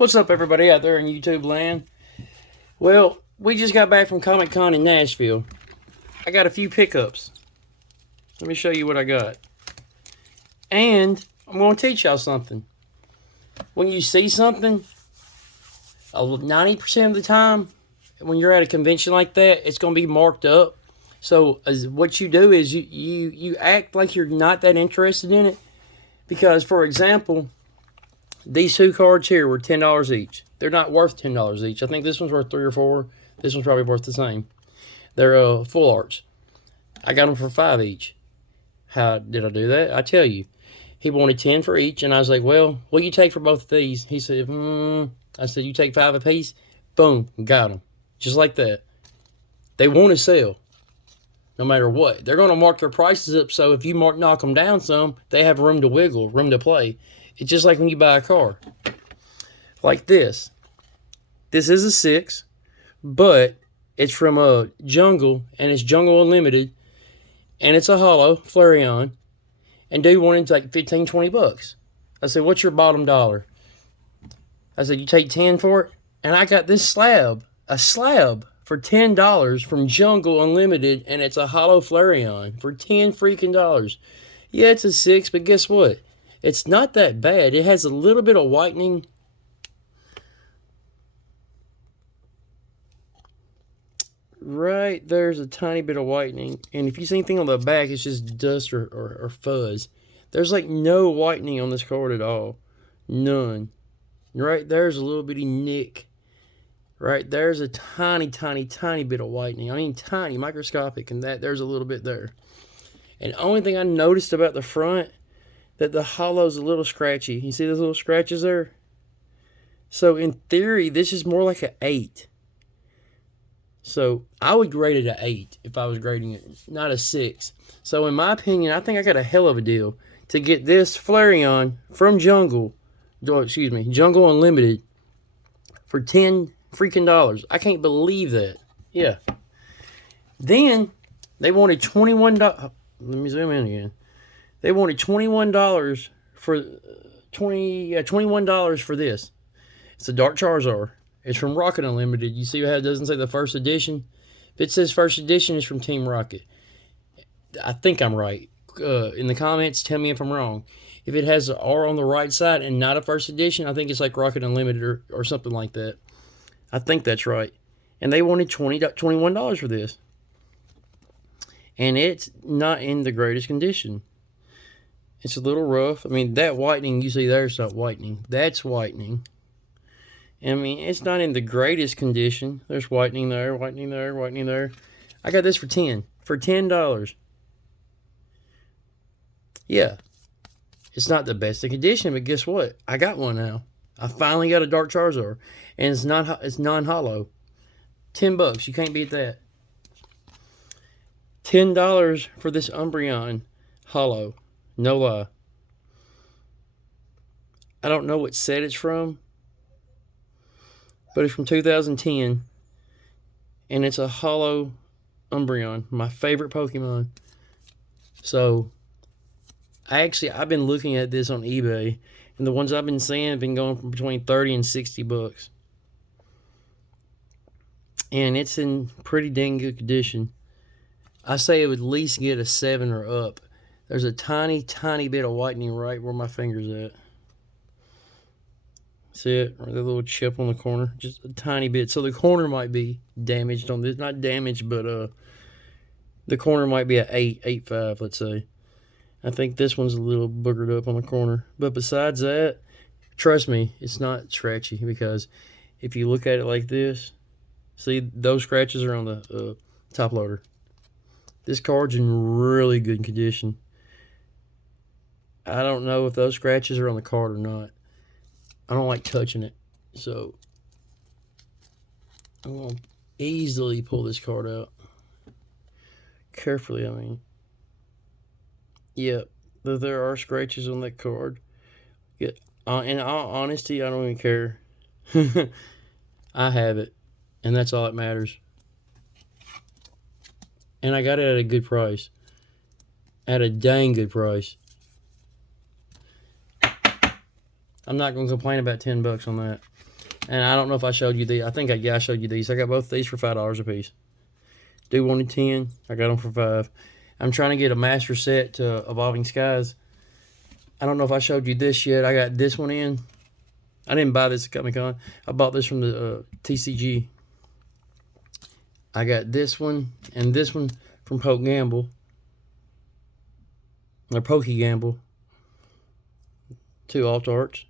What's up, everybody out there in YouTube land? Well, we just got back from Comic Con in Nashville. I got a few pickups. Let me show you what I got. And I'm going to teach y'all something. When you see something, 90% of the time, when you're at a convention like that, it's going to be marked up. So what you do is you act like you're not that interested in it. Because, for example, these two cards here were $10 each. They're not worth $10 each. I think this one's worth $3 or $4. This one's probably worth the same. They're full arts. I got them for $5 each. How did I do that? I tell you. He wanted 10 for each, and I was like, well, what do you take for both of these? He said, I said, you take 5 apiece? Boom, got them. Just like that. They want to sell, no matter what. They're going to mark their prices up, so if you knock them down some, they have room to wiggle, room to play. It's just like when you buy a car. Like this. This is a 6, but it's from Jungle, and it's Jungle Unlimited, and it's a holo, Flareon, and dude wanted like 15, 20 bucks. I said, what's your bottom dollar? I said, you take 10 for it? And I got this slab, a slab, for $10 from Jungle Unlimited, and it's a holo Flareon for 10 freaking dollars. Yeah, it's a 6, but guess what? It's not that bad. It has a little bit of whitening. Right there's a tiny bit of whitening. And if you see anything on the back, it's just dust or fuzz. There's like no whitening on this card at all. None. Right there's a little bitty nick. Right there's a tiny bit of whitening. I mean tiny, microscopic, and there's a little bit there. And the only thing I noticed about the front, that the holo's a little scratchy. You see those little scratches there? So in theory, this is more like an 8. So I would grade it an 8 if I was grading it, not a 6. So in my opinion, I think I got a hell of a deal to get this Flareon from Jungle Unlimited for 10 freaking dollars. I can't believe that. Yeah. Then they wanted $21. Let me zoom in again. They wanted $21 for $21 for this. It's a Dark Charizard. It's from Rocket Unlimited. You see how it doesn't say the first edition? If it says first edition, it's from Team Rocket. I think I'm right. In the comments, tell me if I'm wrong. If it has an R on the right side and not a first edition, I think it's like Rocket Unlimited or something like that. I think that's right. And they wanted $21 for this. And it's not in the greatest condition. It's a little rough. I mean, that whitening you see there is not whitening. That's whitening. I mean, it's not in the greatest condition. There's whitening there, whitening there, whitening there. I got this for 10. For $10. Yeah. It's not the best of condition, but guess what? I got one now. I finally got a Dark Charizard. And it's non-holo. $10. You can't beat that. $10 for this Umbreon holo. No lie. I don't know what set it's from, but it's from 2010, and it's a holo Umbreon, my favorite Pokemon. So, I've been looking at this on eBay, and the ones I've been seeing have been going from between 30 and 60 bucks. And it's in pretty dang good condition. I say it would at least get a 7 or up. There's a tiny bit of whitening right where my finger's at. See it? Right, the little chip on the corner. Just a tiny bit. So the corner might be damaged on this. Not damaged, but the corner might be an 8, 8.5, let's say. I think this one's a little boogered up on the corner. But besides that, trust me, it's not scratchy. Because if you look at it like this, see, those scratches are on the top loader. This card's in really good condition. I don't know if those scratches are on the card or not. I don't like touching it. So, I'm going to easily pull this card out. Carefully, I mean. Yep, there are scratches on that card. Yeah, in all honesty, I don't even care. I have it. And that's all that matters. And I got it at a good price. At a dang good price. I'm not going to complain about $10 on that. And I don't know if I showed you these. I think I showed you these. I got both of these for $5 a piece. Do 1 in 10. I got them for $5. I'm trying to get a master set to Evolving Skies. I don't know if I showed you this yet. I got this one in. I didn't buy this at Comic Con. I bought this from the TCG. I got this one and this one from Poke Gamble. Or Pokey Gamble. 2 alt arts.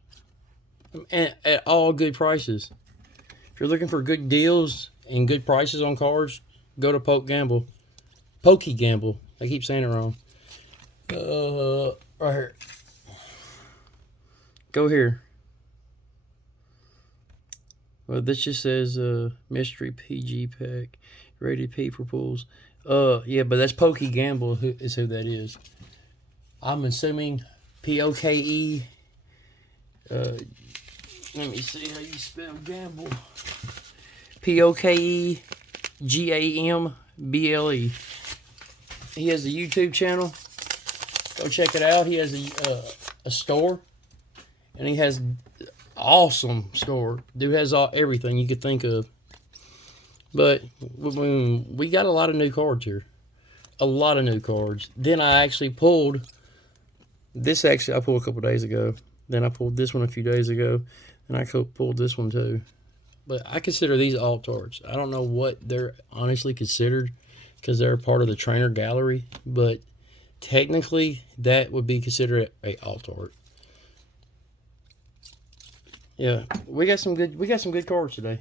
And at all good prices. If you're looking for good deals and good prices on cards, go to Poke Gamble. Pokey Gamble. I keep saying it wrong. Right here. Go here. Well, this just says mystery PG pack, rated P for pools. Yeah, but that's Pokey Gamble is who that is. I'm assuming P-O-K-E. Let me see how you spell Gamble. P-O-K-E-G-A-M-B-L-E. He has a YouTube channel. Go check it out. He has a store, and he has awesome store. Dude has everything you could think of. But we got a lot of new cards here. A lot of new cards. Then I actually pulled this. Actually, I pulled a couple days ago. Then I pulled this one a few days ago, and I pulled this one too. But I consider these alt arts. I don't know what they're honestly considered because they're part of the trainer gallery, but technically that would be considered a alt art. Yeah, we got some good cards today.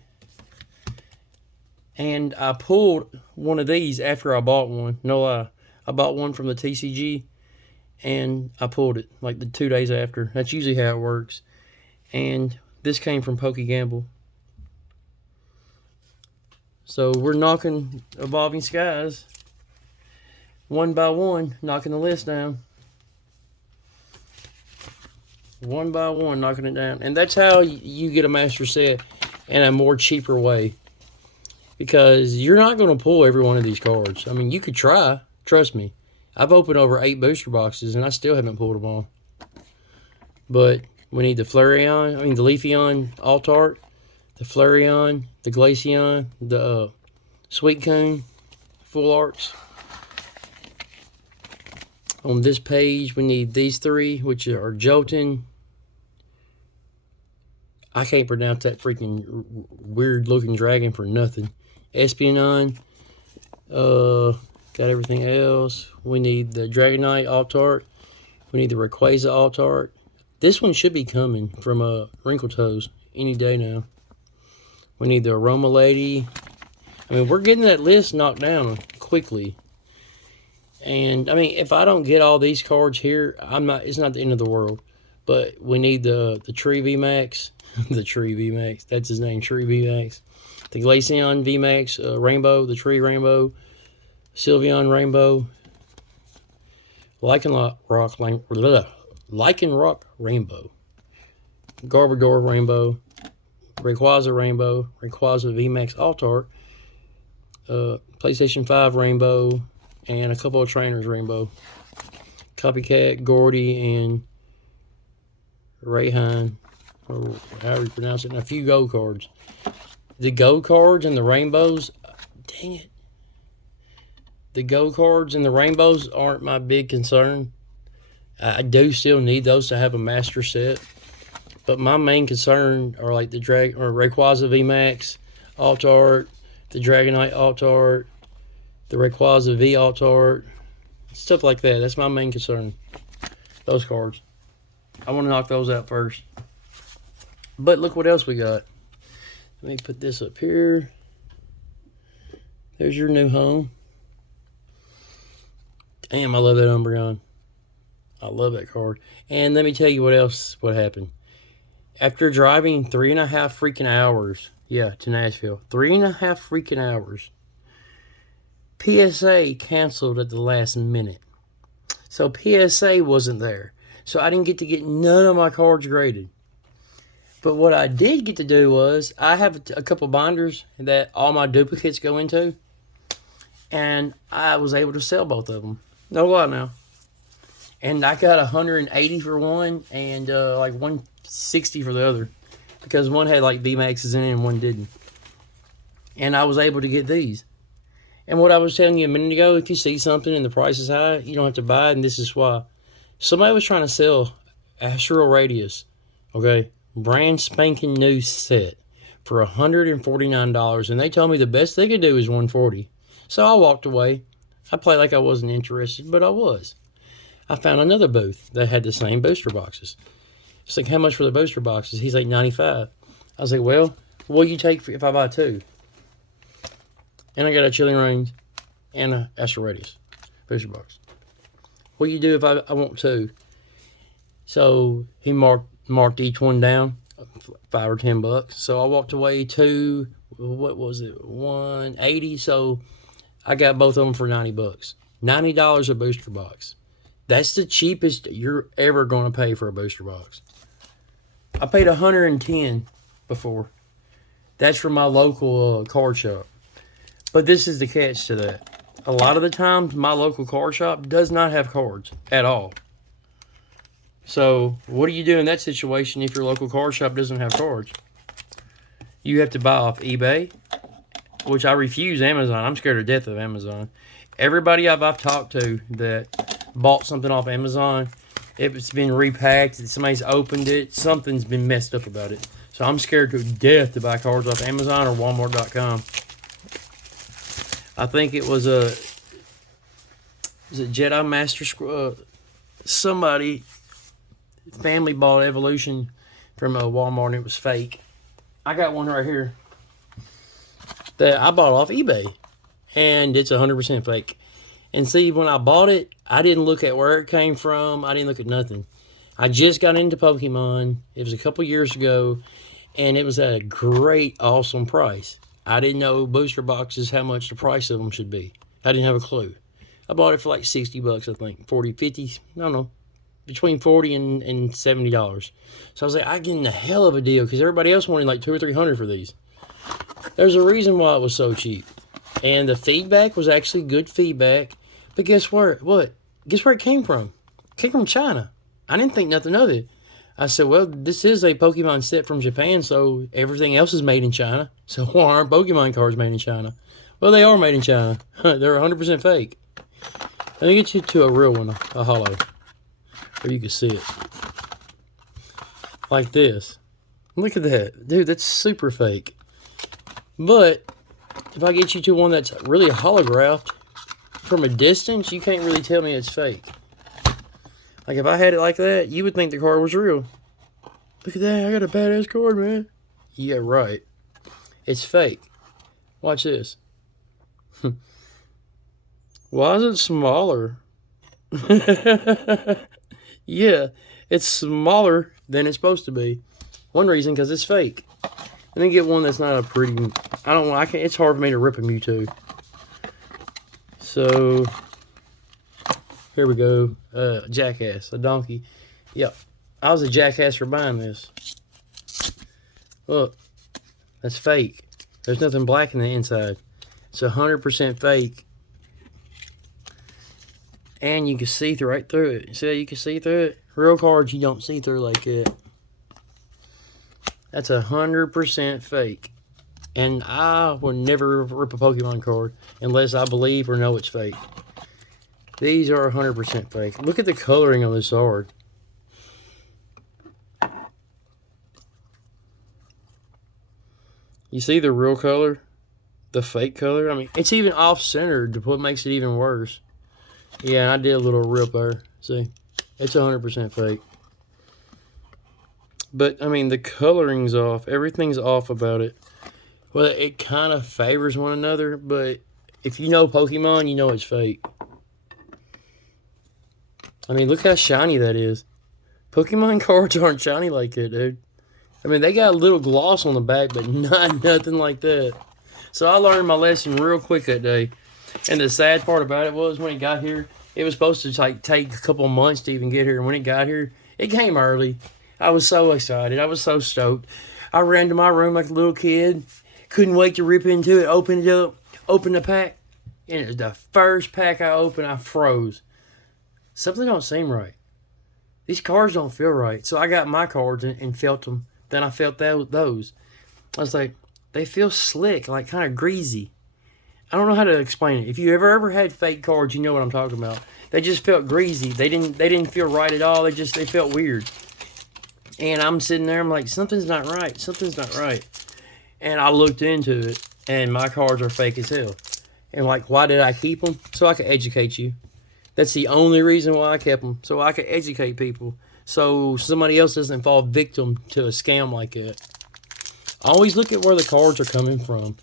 And I pulled one of these after I bought one. No lie. I bought one from the TCG and I pulled it like the 2 days after. That's usually how it works. And this came from Pokey Gamble. So we're knocking Evolving Skies one by one, knocking the list down. One by one, knocking it down. And that's how you get a master set in a more cheaper way. Because you're not going to pull every one of these cards. I mean, you could try. Trust me. I've opened over 8 booster boxes, and I still haven't pulled them all. But we need the Flareon, the Leafeon Alt Art, the Flareon, the Glaceon, the Suicune Full Arts. On this page, we need these 3, which are Jolton. I can't pronounce that freaking weird-looking dragon for nothing. Espeon. Got everything else. We need the Dragonite Alt Art. We need the Rayquaza Alt Art. This one should be coming from Wrinkle Toes any day now. We need the Aroma Lady. I mean, we're getting that list knocked down quickly. And I mean, if I don't get all these cards here, it's not the end of the world. But we need the Tree VMAX. The Tree VMAX. That's his name, Tree VMAX. The Glaceon VMAX Rainbow, the Tree Rainbow, Sylveon Rainbow, Lycanroc Rainbow, Garbodor Rainbow, Rayquaza Rainbow, Rayquaza VMAX Alt Art, PlayStation 5 Rainbow, and a couple of trainers Rainbow. Copycat, Gordy, and Rayhan, or however you pronounce it, and a few gold cards. The gold cards and the rainbows, dang it. The gold cards and the rainbows aren't my big concern. I do still need those to have a master set. But my main concern are like the Rayquaza VMAX Alt Art, the Dragonite Alt Art, the Rayquaza V Alt Art, stuff like that. That's my main concern. Those cards. I want to knock those out first. But look what else we got. Let me put this up here. There's your new home. Damn, I love that Umbreon. I love that card. And let me tell you what happened. After driving 3.5 freaking hours, to Nashville, 3.5 freaking hours, PSA canceled at the last minute. So PSA wasn't there. So I didn't get to get none of my cards graded. But what I did get to do was, I have a couple binders that all my duplicates go into. And I was able to sell both of them. No lie now. And I got 180 for one and like 160 for the other. because one had like VMAXs in it and one didn't. And I was able to get these. And what I was telling you a minute ago, if you see something and the price is high, you don't have to buy it, and this is why. Somebody was trying to sell Astral Radius, okay, brand spanking new set for $149, and they told me the best they could do is $140. So I walked away. I played like I wasn't interested, but I was. I found another booth that had the same booster boxes. It's like, how much for the booster boxes? He's like, $95. I was like, well, what do you take if I buy two? And I got a Chilling Reigns and a Astral Radius booster box. What do you do if I want two? So he marked each one down, $5 or $10. So I walked away to, what was it, $180. So I got both of them for $90. $90 a booster box. That's the cheapest you're ever going to pay for a booster box. I paid $110 before. That's from my local card shop. But this is the catch to that. A lot of the times, my local card shop does not have cards at all. So, what do you do in that situation if your local card shop doesn't have cards? You have to buy off eBay, which I refuse Amazon. I'm scared to death of Amazon. Everybody I've talked to that bought something off Amazon, it's been repacked, somebody's opened it, something's been messed up about it. So I'm scared to death to buy cards off Amazon or Walmart.com. I think it was Jedi Master somebody, family bought Evolution from Walmart and it was fake. I got one right here that I bought off eBay and it's 100% fake. And see, when I bought it, I didn't look at where it came from. I didn't look at nothing. I just got into Pokemon. It was a couple years ago, and it was at a great, awesome price. I didn't know booster boxes, how much the price of them should be. I didn't have a clue. I bought it for like $60, I think. 40, 50, I don't know. Between $40 and $70. So I was like, I get a hell of a deal, because everybody else wanted like $200 or $300 for these. There's a reason why it was so cheap. And the feedback was actually good feedback. But guess what? Guess where it came from? It came from China. I didn't think nothing of it. I said, well, this is a Pokemon set from Japan, so everything else is made in China. So why aren't Pokemon cards made in China? Well, they are made in China. They're 100% fake. Let me get you to a real one, a holo, where you can see it. Like this. Look at that. Dude, that's super fake. But if I get you to one that's really holographed, from a distance, you can't really tell me it's fake. Like, if I had it like that, you would think the card was real. Look at that, I got a badass card, man. Yeah, right. It's fake. Watch this. Why is it smaller? Yeah, it's smaller than it's supposed to be. One reason, because it's fake. And then get one that's not a pretty... I don't know, it's hard for me to rip a Mewtwo. So, here we go. Jackass, a donkey. Yep, I was a jackass for buying this. Look, that's fake. There's nothing black in the inside. It's 100% fake. And you can see right through it. See how you can see through it? Real cards you don't see through like that. That's 100% fake. And I will never rip a Pokemon card unless I believe or know it's fake. These are 100% fake. Look at the coloring on this card. You see the real color? The fake color? I mean, it's even off-centered, what makes it even worse. Yeah, I did a little rip there. See? It's 100% fake. But, I mean, the coloring's off. Everything's off about it. Well, it kind of favors one another, but if you know Pokemon, you know it's fake. I mean, look how shiny that is. Pokemon cards aren't shiny like that, dude. I mean, they got a little gloss on the back, but not nothing like that. So I learned my lesson real quick that day. And the sad part about it was when it got here, it was supposed to take a couple of months to even get here. And when it got here, it came early. I was so excited. I was so stoked. I ran to my room like a little kid. Couldn't wait to rip into it, open it up, open the pack. And it was the first pack I opened, I froze. Something don't seem right. These cards don't feel right. So I got my cards and felt them. than I felt those. I was like, they feel slick, like kind of greasy. I don't know how to explain it. If you ever had fake cards, you know what I'm talking about. They just felt greasy. They didn't feel right at all. They felt weird. And I'm sitting there, I'm like, something's not right. Something's not right. And I looked into it, and my cards are fake as hell. And like, why did I keep them? So I could educate you. That's the only reason why I kept them. So I could educate people. So somebody else doesn't fall victim to a scam like that. Always look at where the cards are coming from.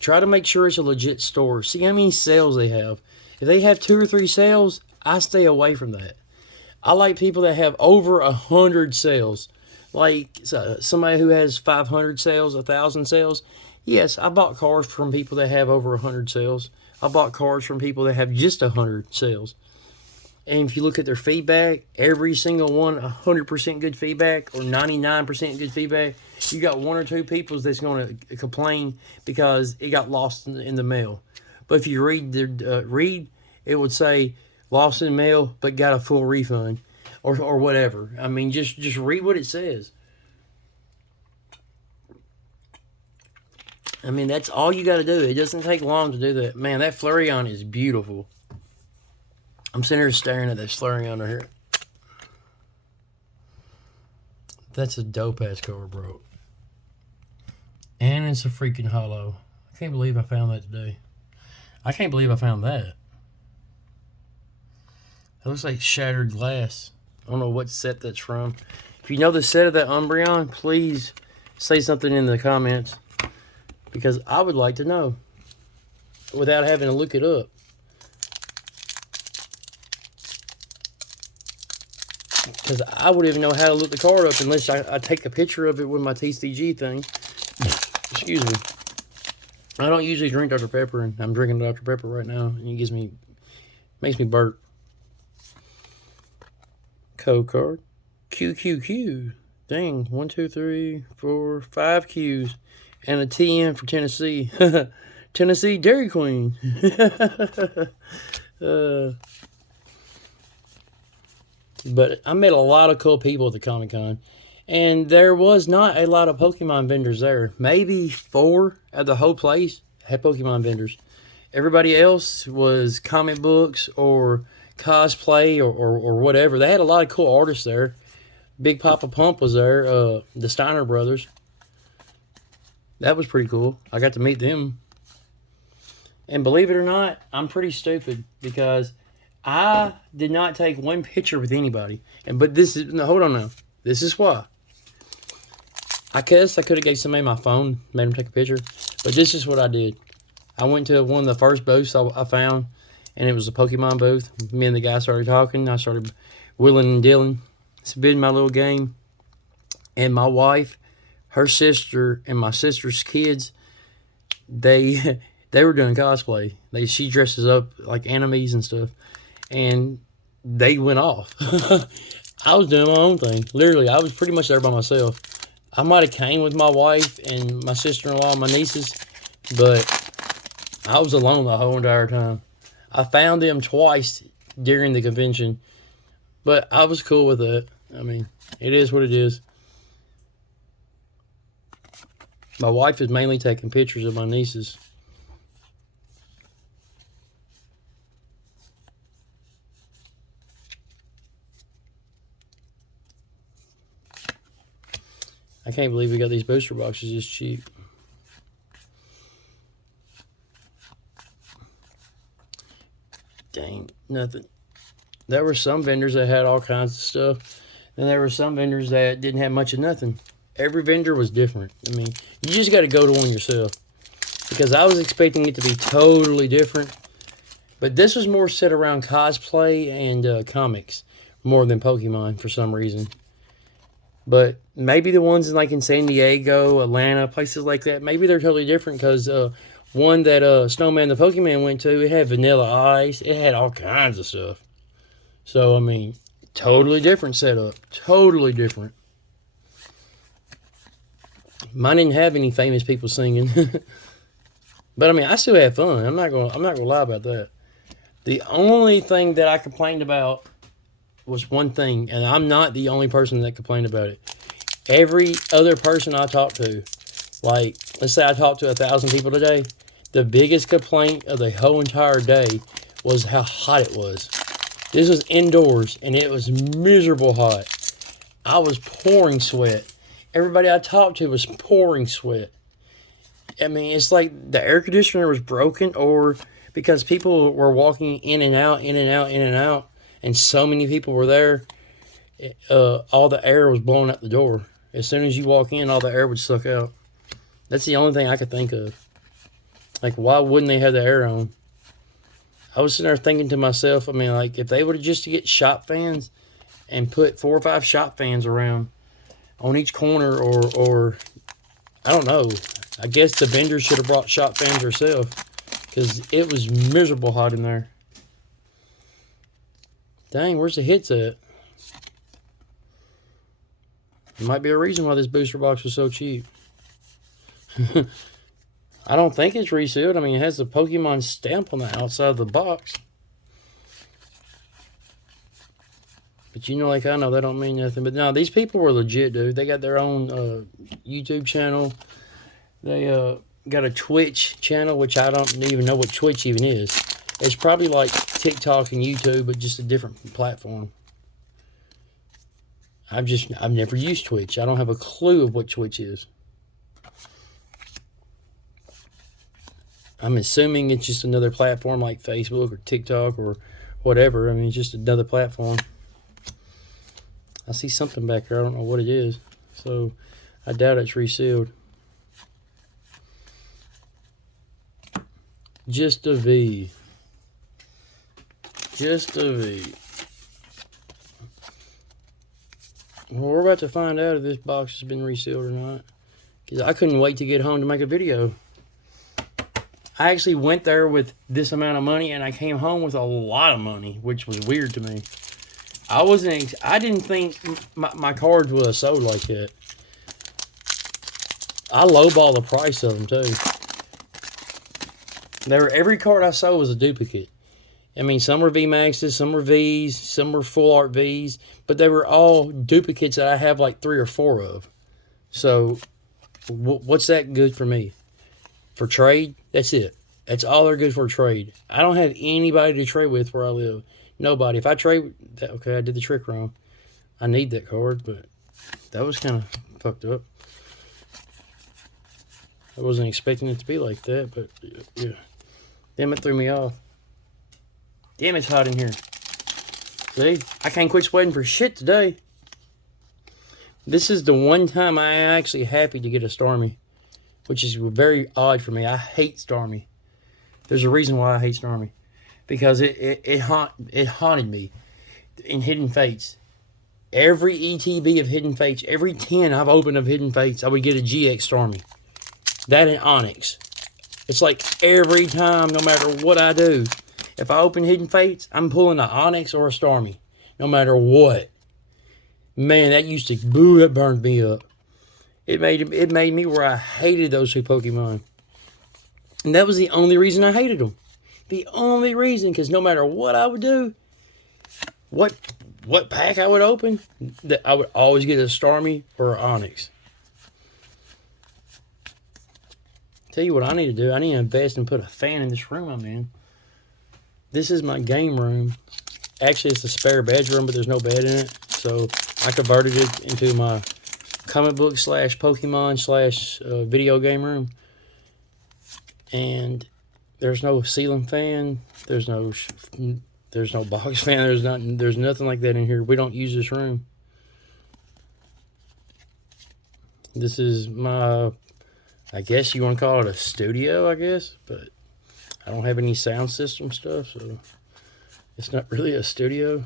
Try to make sure it's a legit store. See how many sales they have. If they have 2 or 3 sales, I stay away from that. I like people that have over 100 sales. Like somebody who has 500 sales, 1,000 sales. Yes, I bought cards from people that have over 100 sales. I bought cards from people that have just 100 sales. And if you look at their feedback, every single one, 100% good feedback or 99% good feedback. You got 1 or 2 people that's going to complain because it got lost in the mail. But if you read it would say lost in the mail, but got a full refund, or whatever. I mean, just read what it says. I mean, that's all you got to do. It doesn't take long to do that. Man, that Flareon is beautiful. I'm sitting here staring at this Flareon right here. That's a dope-ass card, bro. And it's a freaking holo. I can't believe I found that today. I can't believe I found that. It looks like shattered glass. I don't know what set that's from. If you know the set of that Umbreon, please say something in the comments. Because I would like to know. Without having to look it up. Because I wouldn't even know how to look the card up unless I take a picture of it with my TCG thing. Excuse me. I don't usually drink Dr. Pepper, and I'm drinking Dr. Pepper right now, and it makes me burp. Code card. QQQ. Dang. 1, 2, 3, 4, 5 Qs. And a TN for Tennessee. Tennessee Dairy Queen. But I met a lot of cool people at the Comic-Con. And there was not a lot of Pokemon vendors there. Maybe 4 at the whole place had Pokemon vendors. Everybody else was comic books or cosplay or whatever. They had a lot of cool artists there. Big Papa Pump was there. The Steiner brothers. That was pretty cool. I got to meet them. And believe it or not, I'm pretty stupid because I did not take one picture with anybody. But this is, no, hold on now. This is why. I guess I could have gave somebody my phone, made them take a picture. But this is what I did. I went to one of the first booths I found, and it was a Pokemon booth. Me and the guy started talking. I started wheeling and dealing, spinning my little game. And my wife, her sister, and my sister's kids, they were doing cosplay. She dresses up like animes and stuff. And they went off. I was doing my own thing. Literally, I was pretty much there by myself. I might have came with my wife and my sister-in-law and my nieces, but I was alone the whole entire time. I found them twice during the convention, but I was cool with that. I mean, it is what it is. My wife is mainly taking pictures of my nieces. I can't believe we got these booster boxes this cheap. Dang, nothing. There were some vendors that had all kinds of stuff. And there were some vendors that didn't have much of nothing. Every vendor was different. I mean, you just got to go to one yourself. Because I was expecting it to be totally different. But this was more set around cosplay and comics. More than Pokemon for some reason. But maybe the ones in San Diego, Atlanta, places like that, maybe they're totally different because one that Snowman the Pokemon went to, it had Vanilla Ice. It had all kinds of stuff. So, I mean, totally different setup. Totally different. Mine didn't have any famous people singing. But, I mean, I still had fun. I'm not gonna lie about that. The only thing that I complained about was one thing, and I'm not the only person that complained about it. Every other person I talk to, like, let's say I talked to 1,000 people today, the biggest complaint of the whole entire day was how hot it was. This was indoors, and it was miserable hot. I was pouring sweat. Everybody I talked to was pouring sweat. I mean, it's like the air conditioner was broken, or because people were walking in and out, in and out, in and out, and so many people were there, all the air was blowing out the door. As soon as you walk in, all the air would suck out. That's the only thing I could think of. Like, why wouldn't they have the air on? I was sitting there thinking to myself, I mean, like, if they would have just to get shop fans and put 4 or 5 shop fans around on each corner, or I don't know. I guess the vendor should have brought shop fans herself, because it was miserable hot in there. Dang, where's the hits at? There might be a reason why this booster box was so cheap. I don't think it's resealed. I mean, it has the Pokemon stamp on the outside of the box. But you know, like I know, that don't mean nothing. But no, these people were legit, dude. They got their own YouTube channel. They got a Twitch channel, which I don't even know what Twitch even is. It's probably like TikTok and YouTube, but just a different platform. I've never used Twitch. I don't have a clue of what Twitch is. I'm assuming it's just another platform like Facebook or TikTok or whatever. I mean, it's just another platform. I see something back there. I don't know what it is. So, I doubt it's resealed. Just a V. Just a V. Well, we're about to find out if this box has been resealed or not. Because I couldn't wait to get home to make a video. I actually went there with this amount of money, and I came home with a lot of money, which was weird to me. I didn't think my cards would have sold like that. I lowball the price of them, too. Every card I sold was a duplicate. I mean, some were VMAXs, some were Vs, some were full art Vs, but they were all duplicates that I have like 3 or 4 of. So, what's that good for me? For trade? That's it. That's all they're good for, trade. I don't have anybody to trade with where I live. Nobody. If I trade... Okay, I did the trick wrong. I need that card, but that was kind of fucked up. I wasn't expecting it to be like that, but yeah. Damn, it threw me off. Damn, it's hot in here. See? I can't quit sweating for shit today. This is the one time I am actually happy to get a Starmie, which is very odd for me. I hate Starmie. There's a reason why I hate Starmie. Because it haunted me in Hidden Fates. Every ETB of Hidden Fates, every 10 I've opened of Hidden Fates, I would get a GX Starmie. That and Onyx. It's like every time, no matter what I do, if I open Hidden Fates, I'm pulling an Onyx or a Starmie. No matter what. Man, that used to, boo, it burned me up. It made me where I hated those 2 Pokemon. And that was the only reason I hated them. The only reason, because no matter what I would do, what pack I would open, that I would always get a Starmie or an Onyx. Tell you what I need to do. I need to invest and put a fan in this room I'm in. This is my game room. Actually, it's a spare bedroom, but there's no bed in it. So I converted it into my comic book / Pokemon / video game room. And there's no ceiling fan. There's no box fan. There's nothing like that in here. We don't use this room. This is my, I guess you want to call it a studio, I guess, but I don't have any sound system stuff, so it's not really a studio.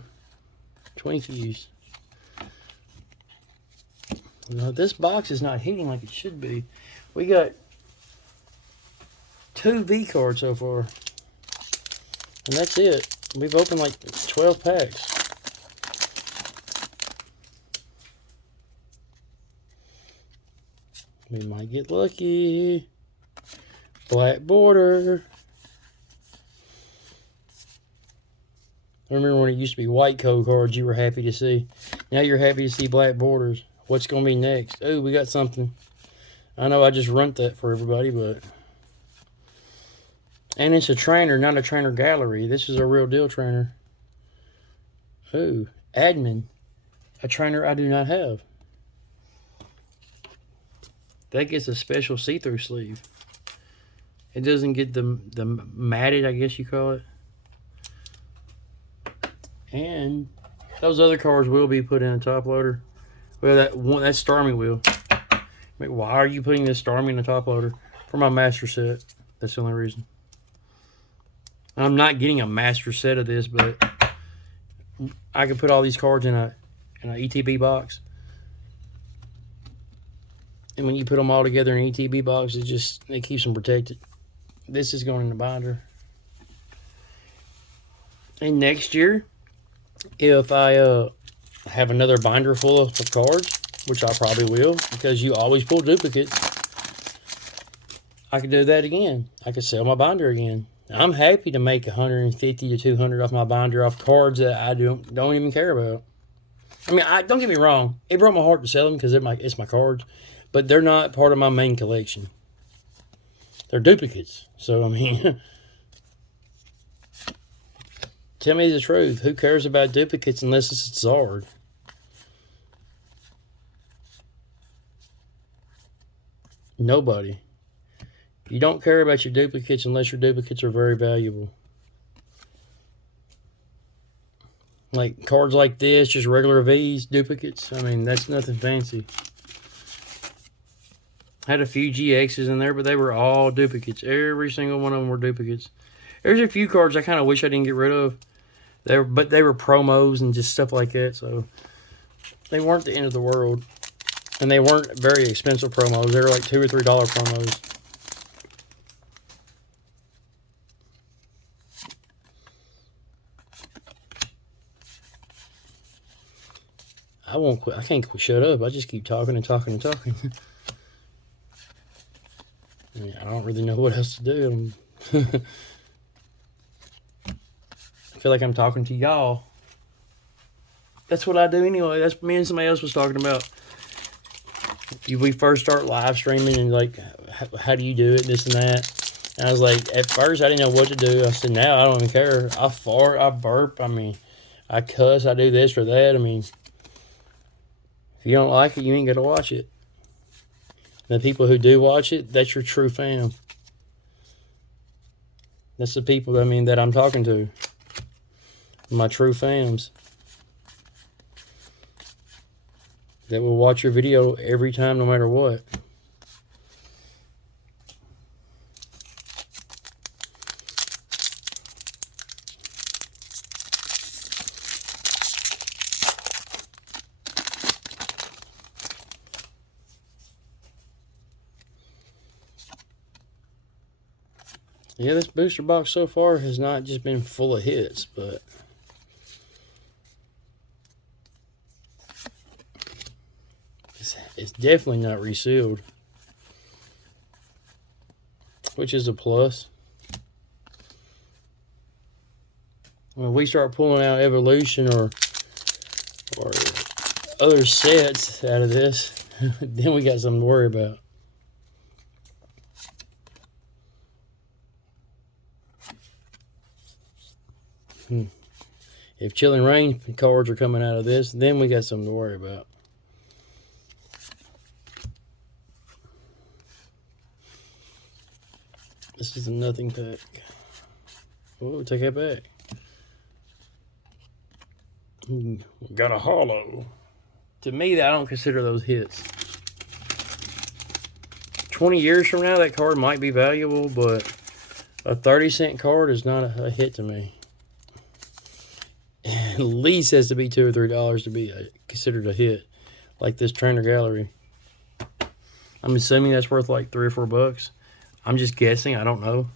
Twinkies. Now, this box is not heating like it should be. We got 2 V cards so far. And that's it. We've opened like 12 packs. We might get lucky. Black border. I remember when it used to be white code cards you were happy to see. Now you're happy to see black borders. what's going to be next. Oh, we got something. I know I just runt that for everybody, but... And it's a trainer, not a trainer gallery. This is a real deal trainer. Oh, admin. A trainer I do not have. That gets a special see-through sleeve. It doesn't get the matted, I guess you call it. And those other cards will be put in a top loader. Well, that's Starmie will. I mean, why are you putting this Starmie in a top loader? For my master set. That's the only reason. I'm not getting a master set of this, but I can put all these cards in an ETB box. And when you put them all together in an ETB box, it keeps them protected. This is going in the binder. And next year, if I have another binder full of cards, which I probably will, because you always pull duplicates, I could do that again. I could sell my binder again. I'm happy to make $150 to $200 off my binder off cards that I don't even care about. I mean, don't get me wrong. It broke my heart to sell them because it's my cards, but they're not part of my main collection. They're duplicates. So, I mean, tell me the truth. Who cares about duplicates unless it's a Zard? Nobody. You don't care about your duplicates unless your duplicates are very valuable. Like cards like this, just regular V's, duplicates. I mean, that's nothing fancy. I had a few GXs in there, but they were all duplicates. Every single one of them were duplicates. There's a few cards I kind of wish I didn't get rid of. But they were promos and just stuff like that, so they weren't the end of the world. And they weren't very expensive promos. They were like $2 or $3 promos. I won't quit. I can't quit. Shut up. I just keep talking and talking and talking. I mean, I don't really know what else to do. I feel like I'm talking to y'all. That's what I do anyway. That's me and somebody else was talking about. We first start live streaming and like, how do you do it, this and that. And I was like, at first I didn't know what to do. I said, now I don't even care. I fart, I burp. I mean, I cuss, I do this or that. I mean, if you don't like it, you ain't got to watch it. The people who do watch it, that's your true fam. That's the people, I mean, that I'm talking to. My true fams. That will watch your video every time, no matter what. Yeah, this booster box so far has not just been full of hits, but it's definitely not resealed, which is a plus. When we start pulling out Evolution or other sets out of this, then we got something to worry about. If Chilling Reign cards are coming out of this, then we got something to worry about. This is a nothing pack. Oh, take that back. Got a hollow. To me, I don't consider those hits. 20 years from now, that card might be valuable, but a 30-cent card is not a hit to me. At least has to be $2 or $3 to be considered a hit, like this Trainer Gallery. I'm assuming that's worth like $3 or $4. I'm just guessing. I don't know.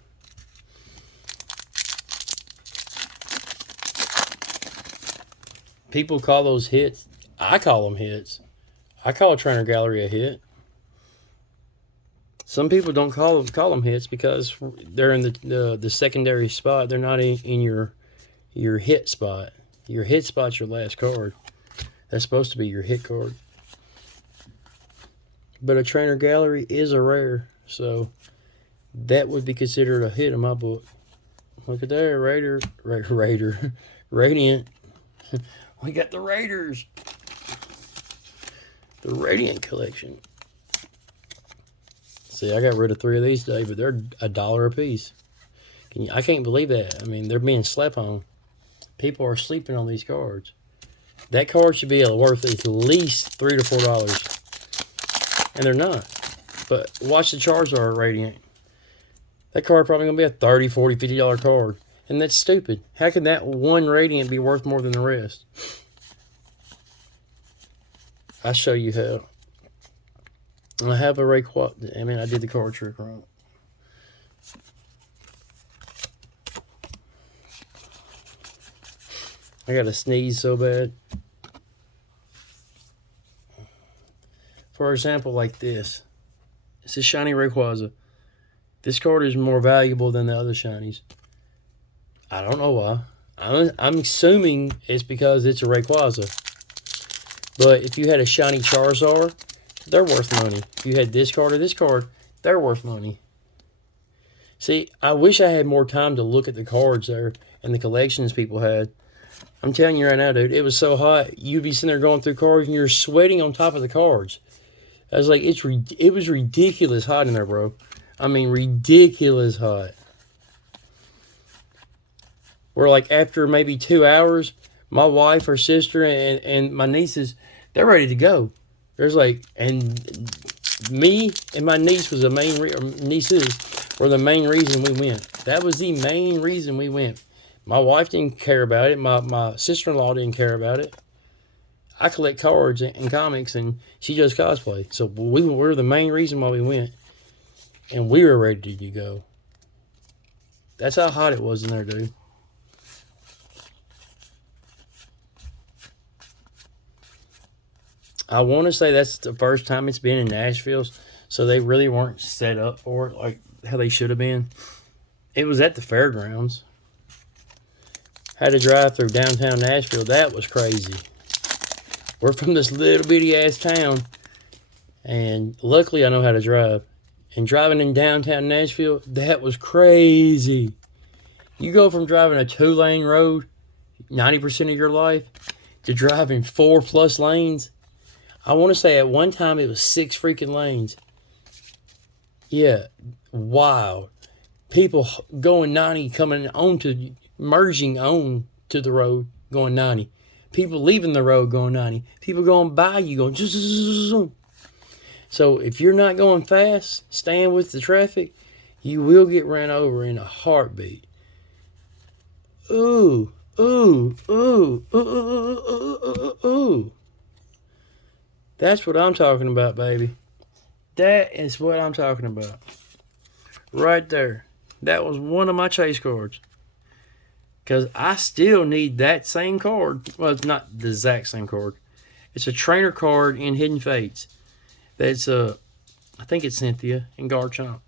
People call those hits. I call them hits. I call a Trainer Gallery a hit. Some people don't call them hits because they're in the secondary spot. They're not in your hit spot. Your hit spot's your last card. That's supposed to be your hit card. but a trainer gallery is a rare. So that would be considered a hit in my book. Look at there, Raider, Radiant. We got the Raiders. The Radiant collection. See, I got rid of 3 of these today, but they're $1 a piece. I can't believe that. I mean, they're being slept on. People are sleeping on these cards. That card should be worth at least $3 to $4. And they're not. But watch the Charizard Radiant. That card probably going to be a $30, $40, $50 card. And that's stupid. How can that one Radiant be worth more than the rest? I'll show you how. I have a Rayquaza. I mean, I did the card trick wrong. I got to sneeze so bad. For example, like this. It's a shiny Rayquaza. This card is more valuable than the other shinies. I don't know why. I'm assuming it's because it's a Rayquaza. But if you had a shiny Charizard, they're worth money. If you had this card or this card, they're worth money. See, I wish I had more time to look at the cards there and the collections people had. I'm telling you right now, dude, it was so hot. You'd be sitting there going through cards and you're sweating on top of the cards. I was like, it was ridiculous hot in there, bro. I mean, ridiculous hot. Where like after maybe 2 hours, my wife, her sister, and my nieces, they're ready to go. There's like, and me and my niece was the main nieces were the main reason we went. That was the main reason we went. My wife didn't care about it. My sister-in-law didn't care about it. I collect cards and comics, and she does cosplay. So we were the main reason why we went. And we were ready to go. That's how hot it was in there, dude. I want to say that's the first time it's been in Nashville, so they really weren't set up for it like how they should have been. It was at the fairgrounds. Had to drive through downtown Nashville. That was crazy. We're from this little bitty ass town, and luckily I know how to drive. And driving in downtown Nashville, that was crazy. You go from driving a 2-lane road 90% of your life to driving 4+ lanes. I want to say at one time it was 6 freaking lanes. Yeah, wow. People going 90, coming onto, merging on to the road, going 90. People leaving the road going 90. People going by you going zoom. So if you're not going fast, staying with the traffic, you will get ran over in a heartbeat. Ooh, ooh, ooh, ooh, ooh, ooh, ooh. That's what I'm talking about, baby. That is what I'm talking about. Right there. That was one of my chase cards. Because I still need that same card. Well, it's not the exact same card. It's a trainer card in Hidden Fates. That's, I think it's Cynthia and Garchomp.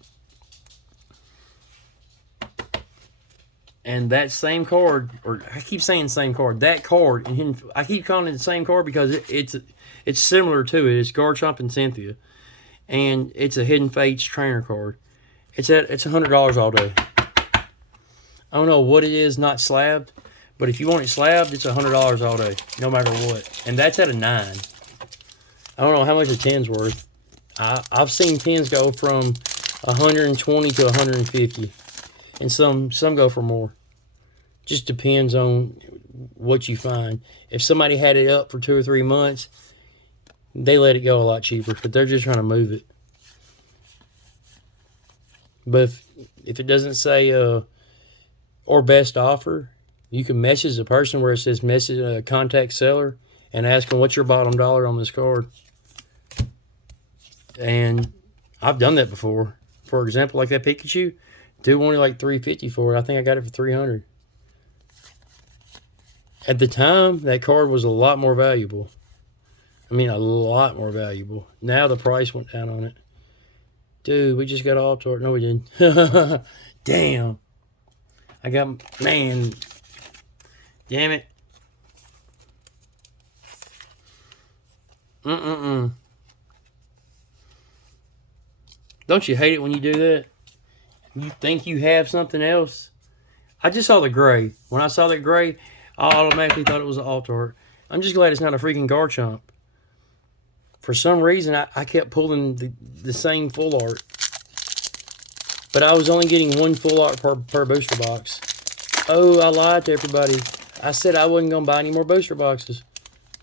And that same card, or I keep saying same card, that card, in Hidden, I keep calling it the same card because it's similar to it. It's Garchomp and Cynthia. And it's a Hidden Fates trainer card. It's $100 all day. I don't know what it is, not slabbed, but if you want it slabbed, it's $100 all day, no matter what. And that's at a 9. I don't know how much a 10's worth. I've seen 10s go from 120 to 150, and some go for more. Just depends on what you find. If somebody had it up for 2 or 3 months, they let it go a lot cheaper, but they're just trying to move it. But if it doesn't say or best offer, you can message the person where it says message contact seller and ask them what's your bottom dollar on this card. And I've done that before. For example, like that Pikachu, dude wanted like $350 for it. I think I got it for $300. At the time, that card was a lot more valuable. I mean, a lot more valuable. Now the price went down on it. Dude, we just got all tort. No, we didn't. Damn. I got, man. Damn it. Don't you hate it when you do that? You think you have something else? I just saw the gray. When I saw that gray, I automatically thought it was an alt art. I'm just glad it's not a freaking Garchomp. For some reason, I kept pulling the same full art. But I was only getting one full art per booster box. Oh, I lied to everybody. I said I wasn't going to buy any more booster boxes.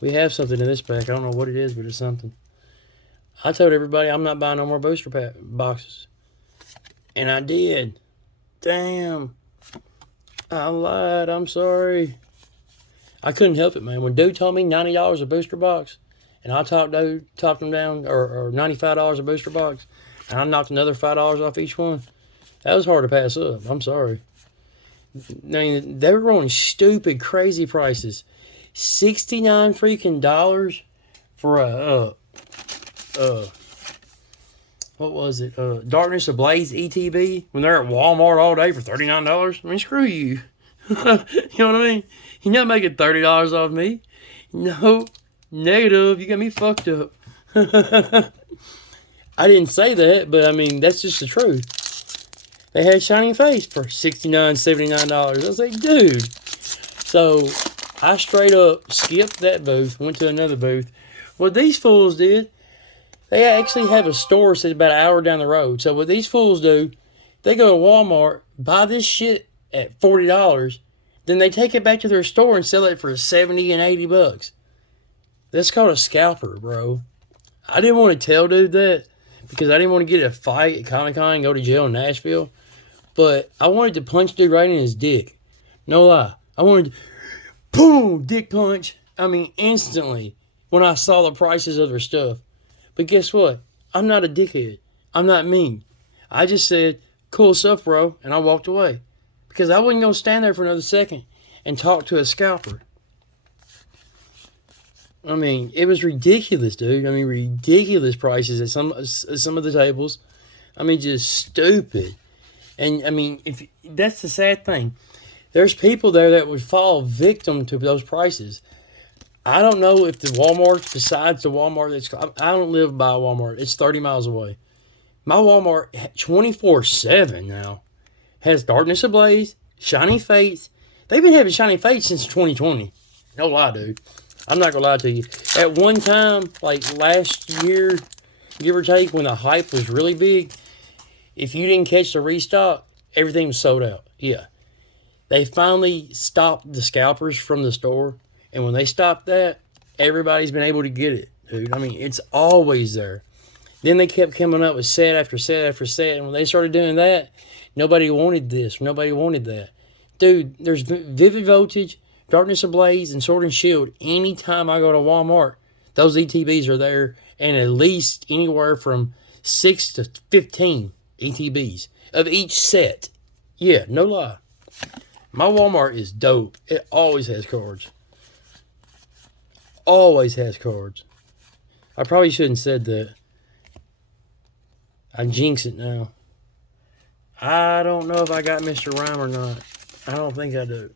We have something in this pack. I don't know what it is, but it's something. I told everybody I'm not buying no more booster pack boxes. And I did. Damn. I lied. I'm sorry. I couldn't help it, man. When dude told me $90 a booster box, and I topped them down, or $95 a booster box, and I knocked another $5 off each one, that was hard to pass up. I'm sorry. I mean, they were running stupid, crazy prices. $69 freaking dollars for what was it? Darkness Ablaze ETB when they're at Walmart all day for $39. I mean, screw you. You know what I mean? You're not making $30 off me. No, negative. You got me fucked up. I didn't say that, but I mean, that's just the truth. They had Shining Face for $69, $79. I was like, dude. So I straight up skipped that booth, went to another booth. What these fools did, they actually have a store that's about an hour down the road. So what these fools do, they go to Walmart, buy this shit at $40, then they take it back to their store and sell it for $70 and $80. That's called a scalper, bro. I didn't want to tell dude that because I didn't want to get in a fight at Comic-Con and go to jail in Nashville. But I wanted to punch dude right in his dick. No lie. I wanted to, boom, dick punch. I mean, instantly when I saw the prices of their stuff. But guess what? I'm not a dickhead. I'm not mean. I just said, cool stuff, bro. And I walked away. Because I wasn't going to stand there for another second and talk to a scalper. I mean, it was ridiculous, dude. I mean, ridiculous prices at some of the tables. I mean, just stupid. And, I mean, if that's the sad thing. There's people there that would fall victim to those prices. I don't know if the Walmart, besides the Walmart that's... I don't live by a Walmart. It's 30 miles away. My Walmart, 24/7 now, has Darkness Ablaze, Shining Fates. They've been having Shining Fates since 2020. No lie, dude. I'm not going to lie to you. At one time, like last year, give or take, when the hype was really big, if you didn't catch the restock, everything was sold out. Yeah. They finally stopped the scalpers from the store. And when they stopped that, everybody's been able to get it, dude. I mean, it's always there. Then they kept coming up with set after set after set. And when they started doing that, nobody wanted this. Nobody wanted that. Dude, there's Vivid Voltage, Darkness Ablaze, and Sword and Shield. Anytime I go to Walmart, those ETBs are there. And at least anywhere from 6 to 15 ETBs of each set. Yeah, no lie. My Walmart is dope. It always has cards. Always has cards. I probably shouldn't have said that. I jinx it now. I don't know if I got Mr. Rhyme or not. I don't think I do.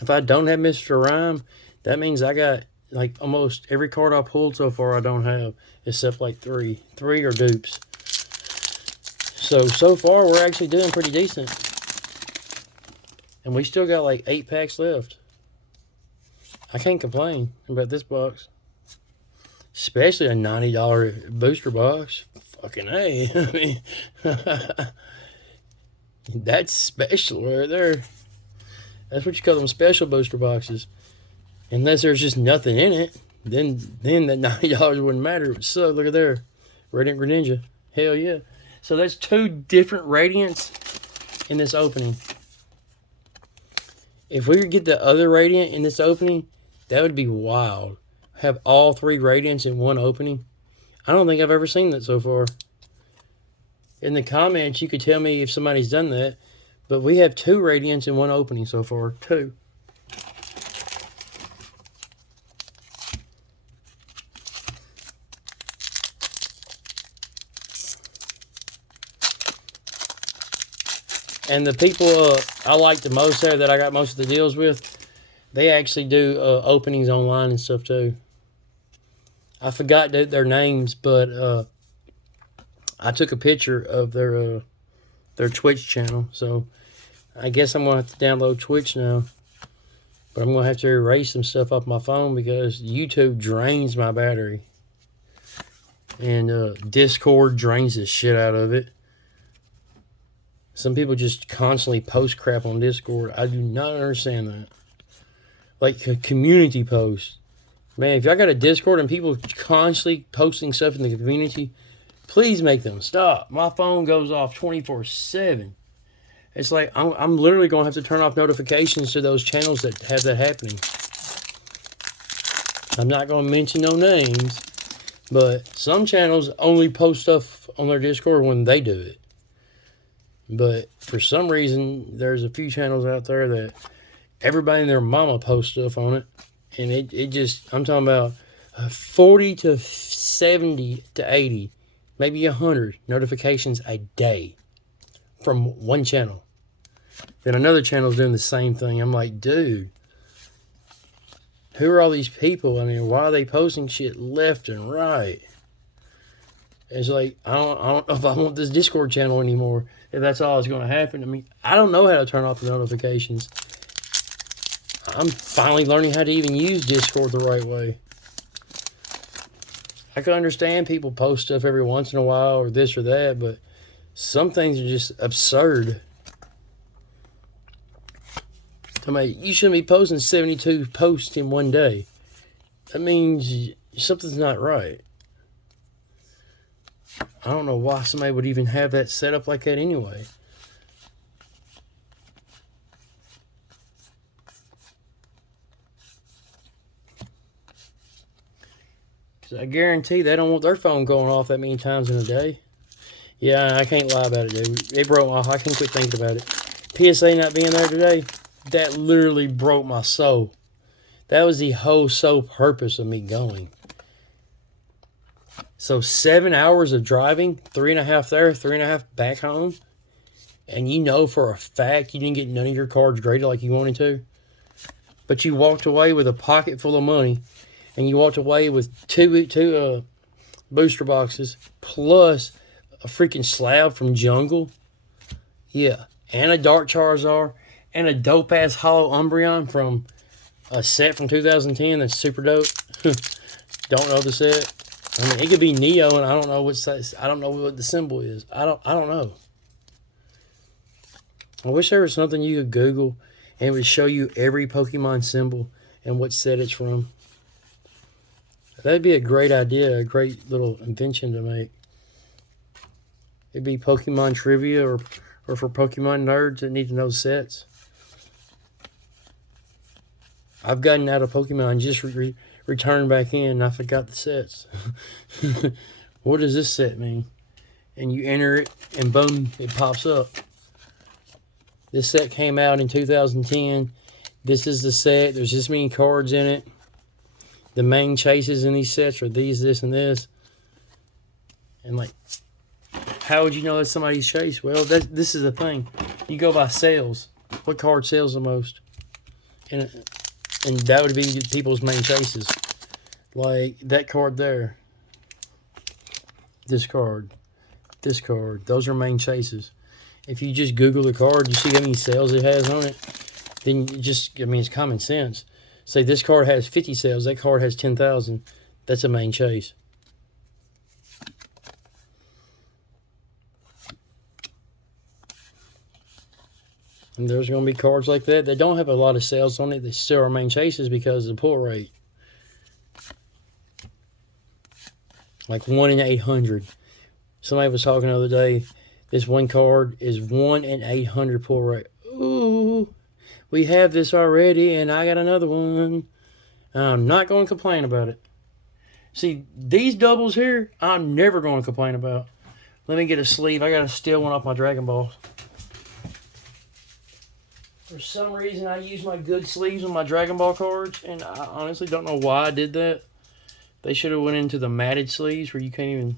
If I don't have Mr. Rhyme, that means I got like almost every card I pulled so far I don't have, except like three. Three are dupes. So far we're actually doing pretty decent. And we still got like 8 packs left. I can't complain about this box. Especially a $90 booster box. Fucking A. I mean, that's special right there. That's what you call them, special booster boxes. Unless there's just nothing in it, then that $90 wouldn't matter. So look at there. Radiant Greninja. Hell yeah. So that's 2 different Radiants in this opening. If we could get the other Radiant in this opening, that would be wild. Have all 3 Radiants in one opening. I don't think I've ever seen that so far. In the comments, you could tell me if somebody's done that. But we have 2 Radiants in one opening so far. 2. And the people I like the most there that I got most of the deals with, they actually do openings online and stuff too. I forgot their names, but I took a picture of their Twitch channel. So I guess I'm gonna have to download Twitch now. But I'm gonna have to erase some stuff off my phone because YouTube drains my battery, and Discord drains the shit out of it. Some people just constantly post crap on Discord. I do not understand that. Like a community post. Man, if y'all got a Discord and people constantly posting stuff in the community, please make them stop. My phone goes off 24/7. It's like I'm literally going to have to turn off notifications to those channels that have that happening. I'm not going to mention no names, but some channels only post stuff on their Discord when they do it. But for some reason, there's a few channels out there that everybody and their mama posts stuff on it. And it just, I'm talking about 40 to 70 to 80, maybe 100 notifications a day from one channel. Then another channel is doing the same thing. I'm like, dude, who are all these people? I mean, why are they posting shit left and right? It's like, I don't know if I want this Discord channel anymore, if that's all that's going to happen. I mean, I don't know how to turn off the notifications. I'm finally learning how to even use Discord the right way. I can understand people post stuff every once in a while or this or that, but some things are just absurd. I mean, you shouldn't be posting 72 posts in one day. That means something's not right. I don't know why somebody would even have that set up like that anyway. Because I guarantee they don't want their phone going off that many times in a day. Yeah, I can't lie about it, dude. It broke my heart. I can't quit thinking about it. PSA not being there today, that literally broke my soul. That was the whole sole purpose of me going. So 7 hours of driving, 3.5 there, 3.5 back home, and you know for a fact you didn't get none of your cards graded like you wanted to, but you walked away with a pocket full of money, and you walked away with two booster boxes, plus a freaking slab from Jungle, yeah, and a Dark Charizard, and a dope-ass Hollow Umbreon from a set from 2010 that's super dope. Don't know the set. I mean, it could be Neo, and I don't know what size, I don't know what the symbol is. I don't know. I wish there was something you could Google and it would show you every Pokemon symbol and what set it's from. That'd be a great idea, a great little invention to make. It'd be Pokemon trivia or for Pokemon nerds that need to know sets. I've gotten out of Pokemon, just returned back in, and I forgot the sets. What does this set mean? And you enter it, and boom, it pops up. This set came out in 2010. This is the set. There's this many cards in it. The main chases in these sets are these, this, and this. And like, how would you know that's somebody's chase? Well, this is the thing. You go by sales. What card sells the most? And that would be people's main chases. Like that card there. This card. This card. Those are main chases. If you just Google the card, you see how many sales it has on it, then you just, I mean, it's common sense. Say this card has 50 sales, that card has 10,000. That's a main chase. And there's going to be cards like that that don't have a lot of sales on it. They still are main chases because of the pull rate. Like 1 in 800. Somebody was talking the other day. This one card is 1 in 800 pull rate. Ooh, we have this already, and I got another one. I'm not going to complain about it. See, these doubles here, I'm never going to complain about. Let me get a sleeve. I got to steal one off my Dragon Ball. For some reason, I use my good sleeves on my Dragon Ball cards, and I honestly don't know why I did that. They should have went into the matted sleeves where you can't even...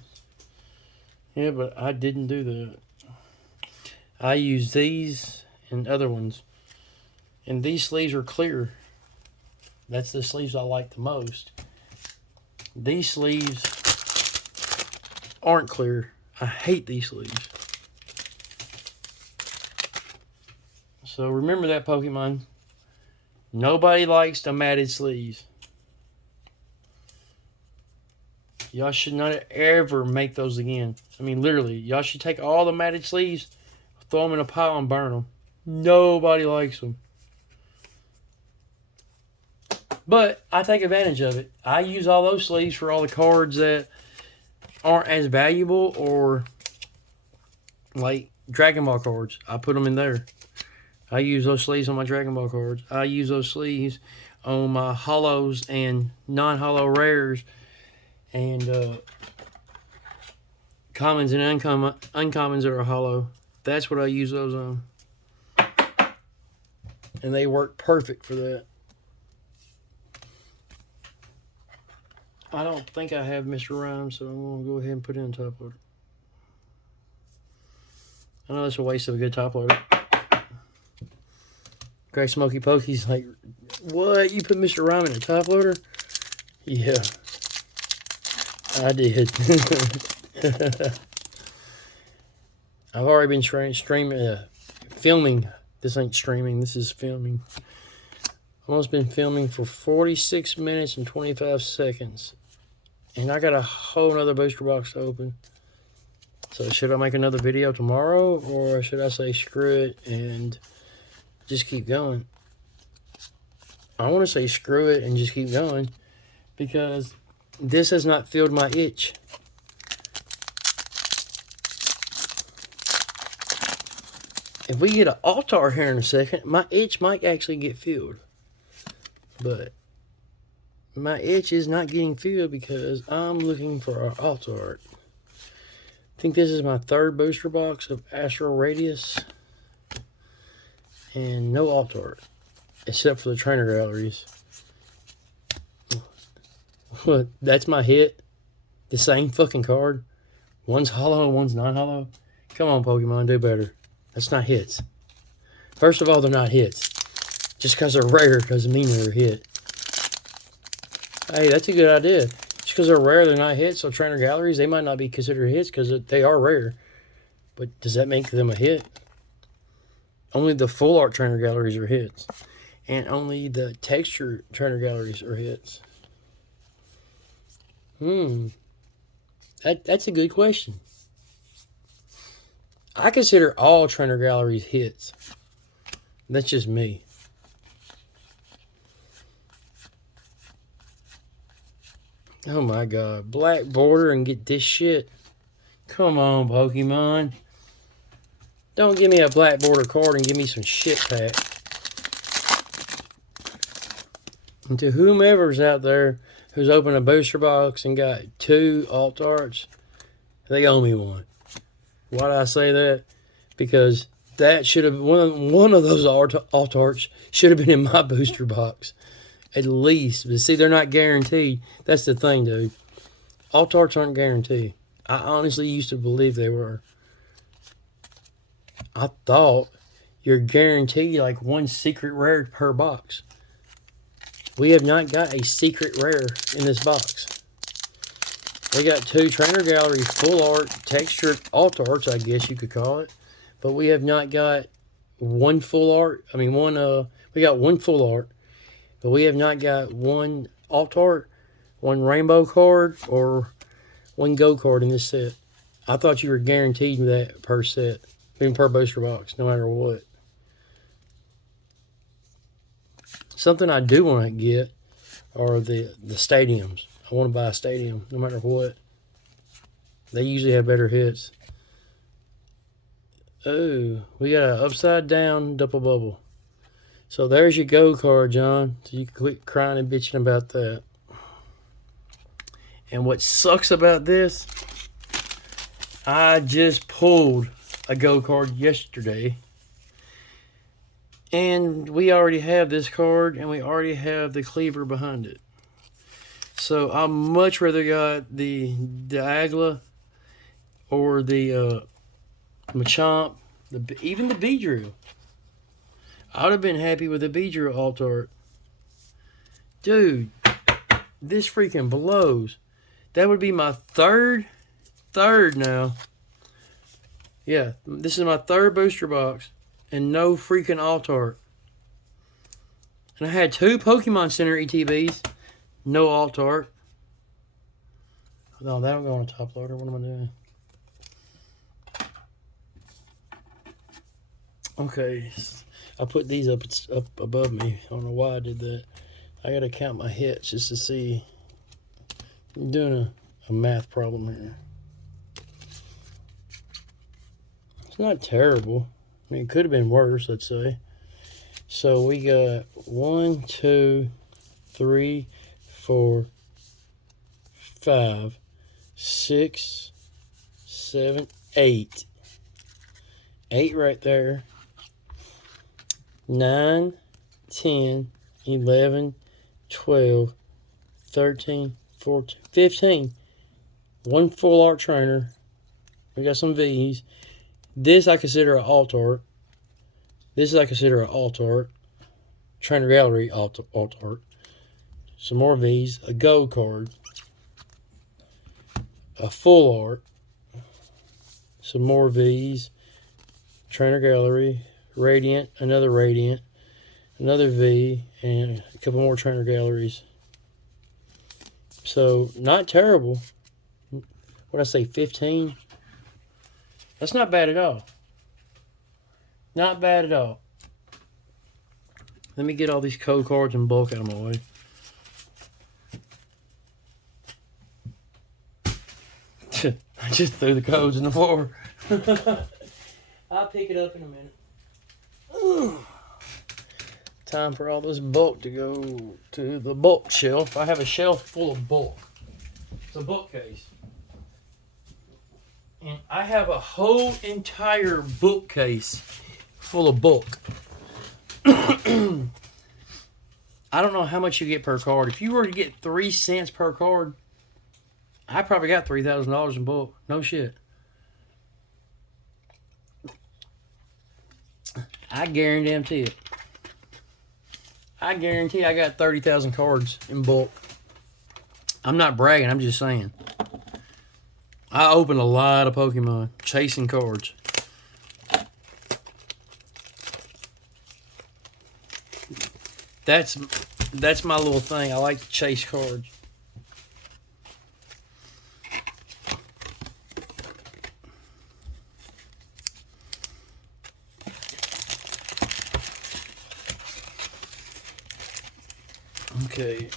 Yeah, but I didn't do that. I use these and other ones. And these sleeves are clear. That's the sleeves I like the most. These sleeves aren't clear. I hate these sleeves. So remember that, Pokemon. Nobody likes the matted sleeves. Y'all should not ever make those again. I mean, literally, y'all should take all the matted sleeves, throw them in a pile and burn them. Nobody likes them. But I take advantage of it. I use all those sleeves for all the cards that aren't as valuable, or like Dragon Ball cards. I put them in there. I use those sleeves on my Dragon Ball cards. I use those sleeves on my holos and non-holo rares and commons and uncommons that are holo. That's what I use those on. And they work perfect for that. I don't think I have Mr. Rhyme, so I'm going to go ahead and put it in top loader. I know that's a waste of a good top loader. Greg Smoky Pokey's like, what? You put Mr. Rhyme in a top loader? Yeah, I did. I've already been filming. This ain't streaming. This is filming. I've almost been filming for 46 minutes and 25 seconds. And I got a whole nother booster box to open. So should I make another video tomorrow, or should I say screw it and just keep going? I want to say screw it and just keep going, because this has not filled my itch. If we get an Altar here in a second, my itch might actually get filled. But my itch is not getting filled because I'm looking for our Altar art. I think this is my third booster box of Astral Radius. And no Altar art, except for the trainer galleries. What? That's my hit? The same fucking card? One's holo and one's non-holo? Come on, Pokemon, do better. That's not hits. First of all, they're not hits. Just because they're rare doesn't mean they're a hit. Hey, that's a good idea. Just because they're rare, they're not hits. So trainer galleries, they might not be considered hits because they are rare. But does that make them a hit? Only the full art trainer galleries are hits. And only the texture trainer galleries are hits. That's a good question. I consider all trainer galleries hits. That's just me. Oh my god. Black border and get this shit. Come on, Pokemon. Don't give me a black border card and give me some shit pack. And to whomever's out there who's opened a booster box and got 2 alt arts, they owe me one. Why do I say that? Because that should have, one of those alt arts should have been in my booster box. At least. But see, they're not guaranteed. That's the thing, dude. Alt arts aren't guaranteed. I honestly used to believe they were. I thought you're guaranteed like one secret rare per box. We have not got a secret rare in this box. We got 2 trainer gallery full art textured alt arts, I guess you could call it. But we have not got one full art. I mean, we got one full art. But we have not got one alt art, one rainbow card, or one go card in this set. I thought you were guaranteed that per set. I mean, per booster box, no matter what. Something I do want to get are the stadiums. I want to buy a stadium, no matter what. They usually have better hits. Oh, we got an upside down double bubble. So there's your go card, John. So you can quit crying and bitching about that. And what sucks about this, I just pulled a go card yesterday. And we already have this card, and we already have the cleaver behind it. So I much rather got the Diagla or the Machamp, even the Beedrill. I would have been happy with the Beedrill alt art. Dude, this freaking blows. That would be my third now. Yeah, this is my third booster box. And no freaking alt art. And I had 2 Pokemon Center ETBs. No alt art. No, that'll go on a top loader. What am I doing? Okay. I put these up above me. I don't know why I did that. I gotta count my hits just to see. I'm doing a math problem here. It's not terrible. I mean, it could have been worse, let's say. So we got 1, 2, 3, 4, 5, 6, 7, 8. 8 right there. 9, 10, 11, 12, 13, 14, 15. 1 full art trainer. We got some V's. This I consider an alt art. This I consider an alt art. Trainer Gallery alt art. Some more V's. A gold card. A full art. Some more V's. Trainer Gallery. Radiant. Another Radiant. Another V. And a couple more Trainer Galleries. So, not terrible. What I say, 15? That's not bad at all. Not bad at all. Let me get all these code cards in bulk out of my way. I just threw the codes in the floor. I'll pick it up in a minute. Time for all this bulk to go to the bulk shelf. I have a shelf full of bulk. It's a bookcase. And I have a whole entire bookcase full of bulk. I don't know how much you get per card. If you were to get 3 cents per card, I probably got $3,000 in bulk. No shit. I guarantee it. I guarantee I got 30,000 cards in bulk. I'm not bragging. I'm just saying. I opened a lot of Pokemon chasing cards. That's my little thing. I like to chase cards. Okay.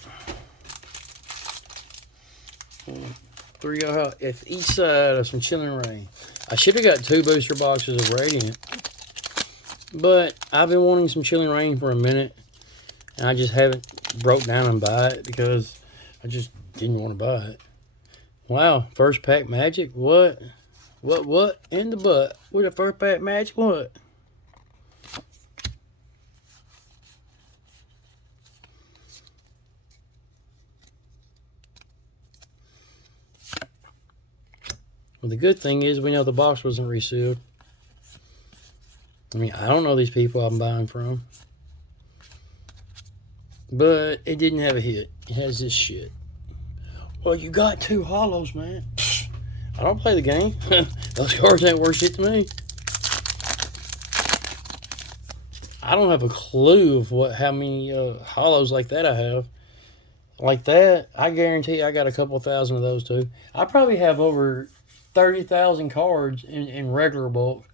3 if each side of some Chilling Reign. I should have got 2 booster boxes of Radiant. But I've been wanting some Chilling Reign for a minute. And I just haven't broke down and buy it because I just didn't want to buy it. Wow, first pack magic? What? What in the butt? What a first pack magic? What? Well, the good thing is we know the box wasn't resealed. I mean, I don't know these people I'm buying from. But it didn't have a hit. It has this shit. Well, you got 2 hollows, man. I don't play the game. Those cards ain't worth shit to me. I don't have a clue of how many hollows like that I have. Like that, I guarantee I got a couple thousand of those too. I probably have over 30,000 cards in regular bulk.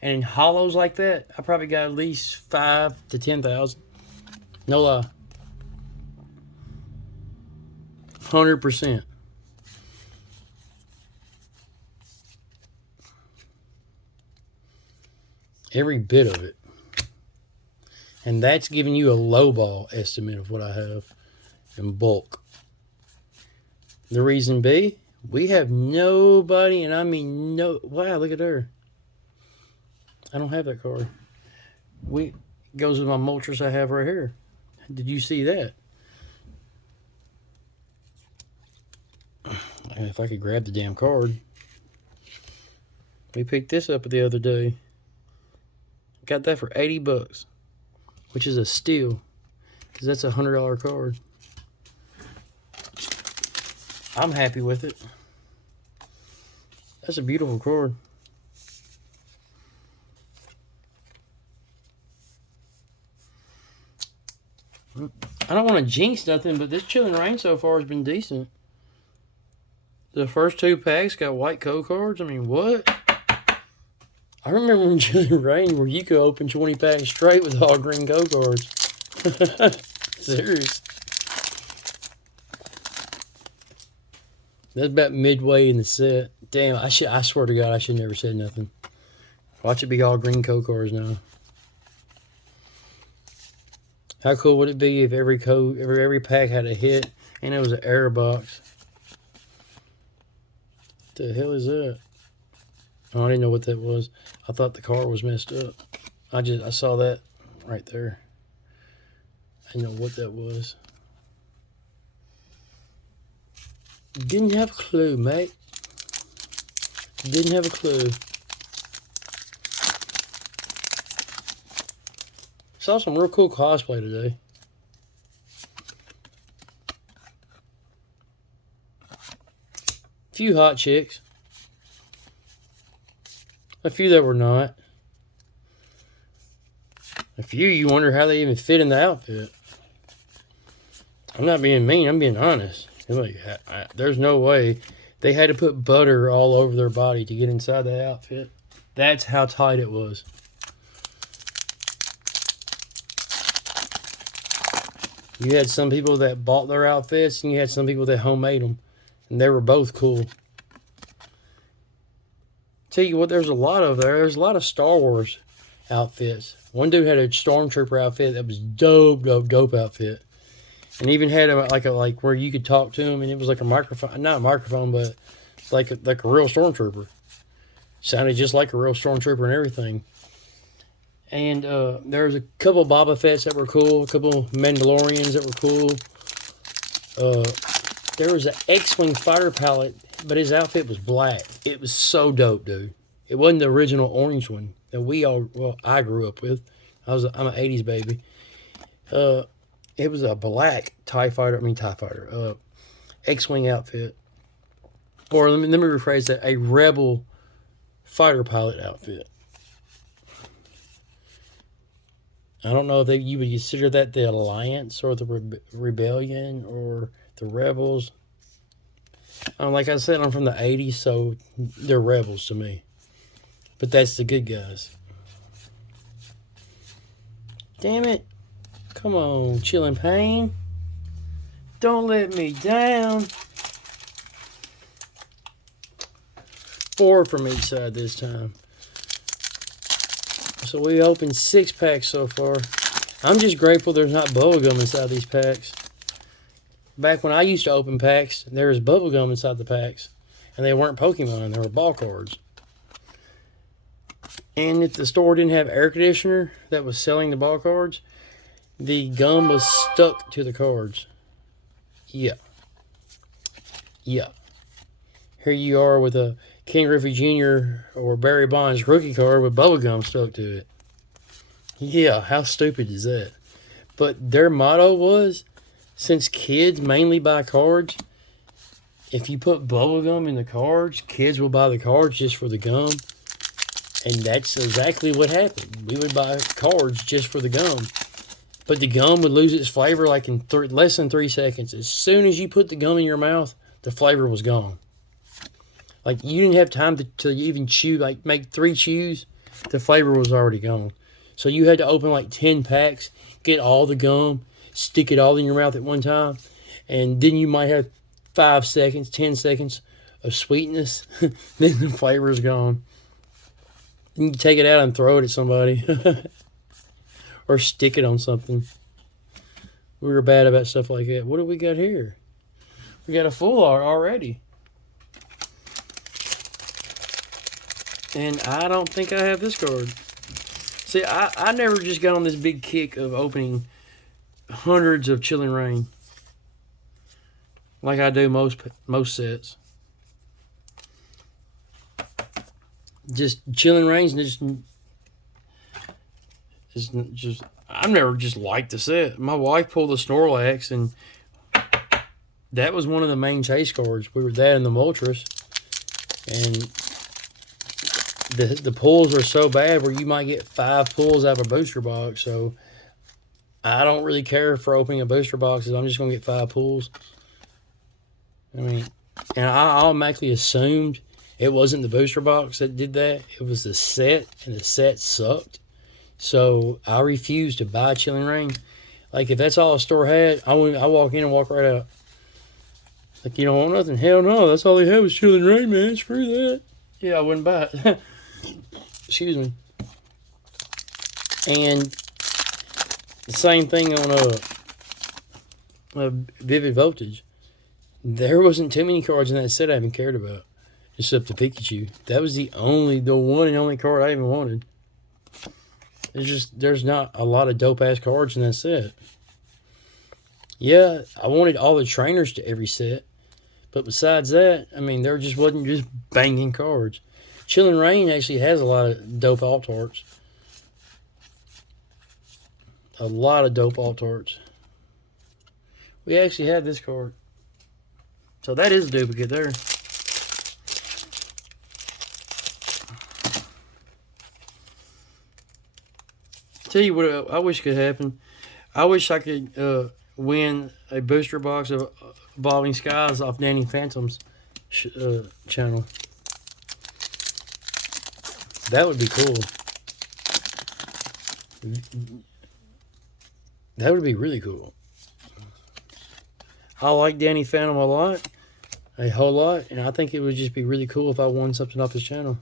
And in hollows like that, I probably got at least 5 to 10,000. No lie. 100%. Every bit of it. And that's giving you a lowball estimate of what I have in bulk. The reason be, we have nobody, and I mean no. Wow, look at her. I don't have that card. Goes with my Moltres I have right here. Did you see that? If I could grab the damn card. We picked this up the other day. Got that for 80 bucks. Which is a steal. Because that's a $100 card. I'm happy with it. That's a beautiful card. I don't want to jinx nothing, but this Chilling Reign so far has been decent. The first 2 packs got white code cards. I mean, what? I remember when Chilling Reign where you could open 20 packs straight with all green code cards. Serious. That's about midway in the set. Damn, I swear to God, I should never said nothing. Watch it be all green code cards now. How cool would it be if every pack had a hit and it was an error box? What the hell is that? Oh, I didn't know what that was. I thought the card was messed up. I saw that right there. I didn't know what that was. Didn't have a clue, mate. Didn't have a clue. Saw some real cool cosplay today. A few hot chicks. A few that were not. A few you wonder how they even fit in the outfit. I'm not being mean, I'm being honest. Like, there's no way. They had to put butter all over their body to get inside the outfit. That's how tight it was. You had some people that bought their outfits, and you had some people that homemade them. And they were both cool. Tell you what, there's a lot of there. There's a lot of Star Wars outfits. One dude had a Stormtrooper outfit that was dope outfit. And even had like where you could talk to him, and it was like a microphone, not a microphone, but like a real Stormtrooper. Sounded just like a real Stormtrooper and everything. And there was a couple of Boba Fett's that were cool, a couple Mandalorians that were cool. There was an X-Wing fighter pilot, but his outfit was black. It was so dope, dude. It wasn't the original orange one that I grew up with. I'm an 80s baby. It was a black X-Wing outfit. Or let me rephrase that, a Rebel fighter pilot outfit. I don't know if you would consider that the Alliance or the Rebellion or the Rebels. Like I said, I'm from the 80s, so they're Rebels to me. But that's the good guys. Damn it. Come on, Chilling Pain. Don't let me down. 4 from each side this time. So we opened 6 packs so far. I'm just grateful there's not bubblegum inside these packs. Back when I used to open packs, there was bubblegum inside the packs. And they weren't Pokemon, they were ball cards. And if the store didn't have air conditioner that was selling the ball cards, the gum was stuck to the cards. Yeah. Here you are with a King Griffey Jr. or Barry Bonds rookie card with bubblegum stuck to it. Yeah, how stupid is that? But their motto was, since kids mainly buy cards, if you put bubblegum in the cards, kids will buy the cards just for the gum. And that's exactly what happened. We would buy cards just for the gum. But the gum would lose its flavor like in less than 3 seconds. As soon as you put the gum in your mouth, the flavor was gone. Like, you didn't have time to even chew, like make 3 chews, the flavor was already gone. So you had to open like 10 packs, get all the gum, stick it all in your mouth at one time, and then you might have 5 seconds, 10 seconds of sweetness, then the flavor's gone. Then you take it out and throw it at somebody. Or stick it on something. We were bad about stuff like that. What do we got here? We got a full art already. And I don't think I have this card. See, I never just got on this big kick of opening hundreds of Chilling Reign. Like I do most sets. Just Chilling Reign's just I've never just liked the set. My wife pulled the Snorlax, and that was one of the main chase cards. We were that in the Moltres, and the pulls are so bad where you might get 5 pulls out of a booster box. So I don't really care for opening a booster box. I'm just gonna get 5 pulls. I mean, and I automatically assumed it wasn't the booster box that did that. It was the set, and the set sucked. So I refused to buy Chilling Reign. Like, if that's all a store had, I walk in and walk right out. Like, you don't want nothing? Hell no, that's all they had was Chilling Reign, man. Screw that. Yeah, I wouldn't buy it. Excuse me. And the same thing on Vivid Voltage. There wasn't too many cards in that set I even cared about, except the Pikachu. That was the one and only card I even wanted. There's not a lot of dope-ass cards in that set. Yeah, I wanted all the trainers to every set, but besides that, I mean, there just wasn't just banging cards. Chilling Reign actually has a lot of dope alt arts. A lot of dope alt arts. We actually had this card. So that is a duplicate there. Tell you what I wish could happen. I wish I could win a booster box of Evolving Skies off Danny Phantom's channel. That would be cool. That would be really cool. I like Danny Phantom a whole lot, and I think it would just be really cool if I won something off his channel.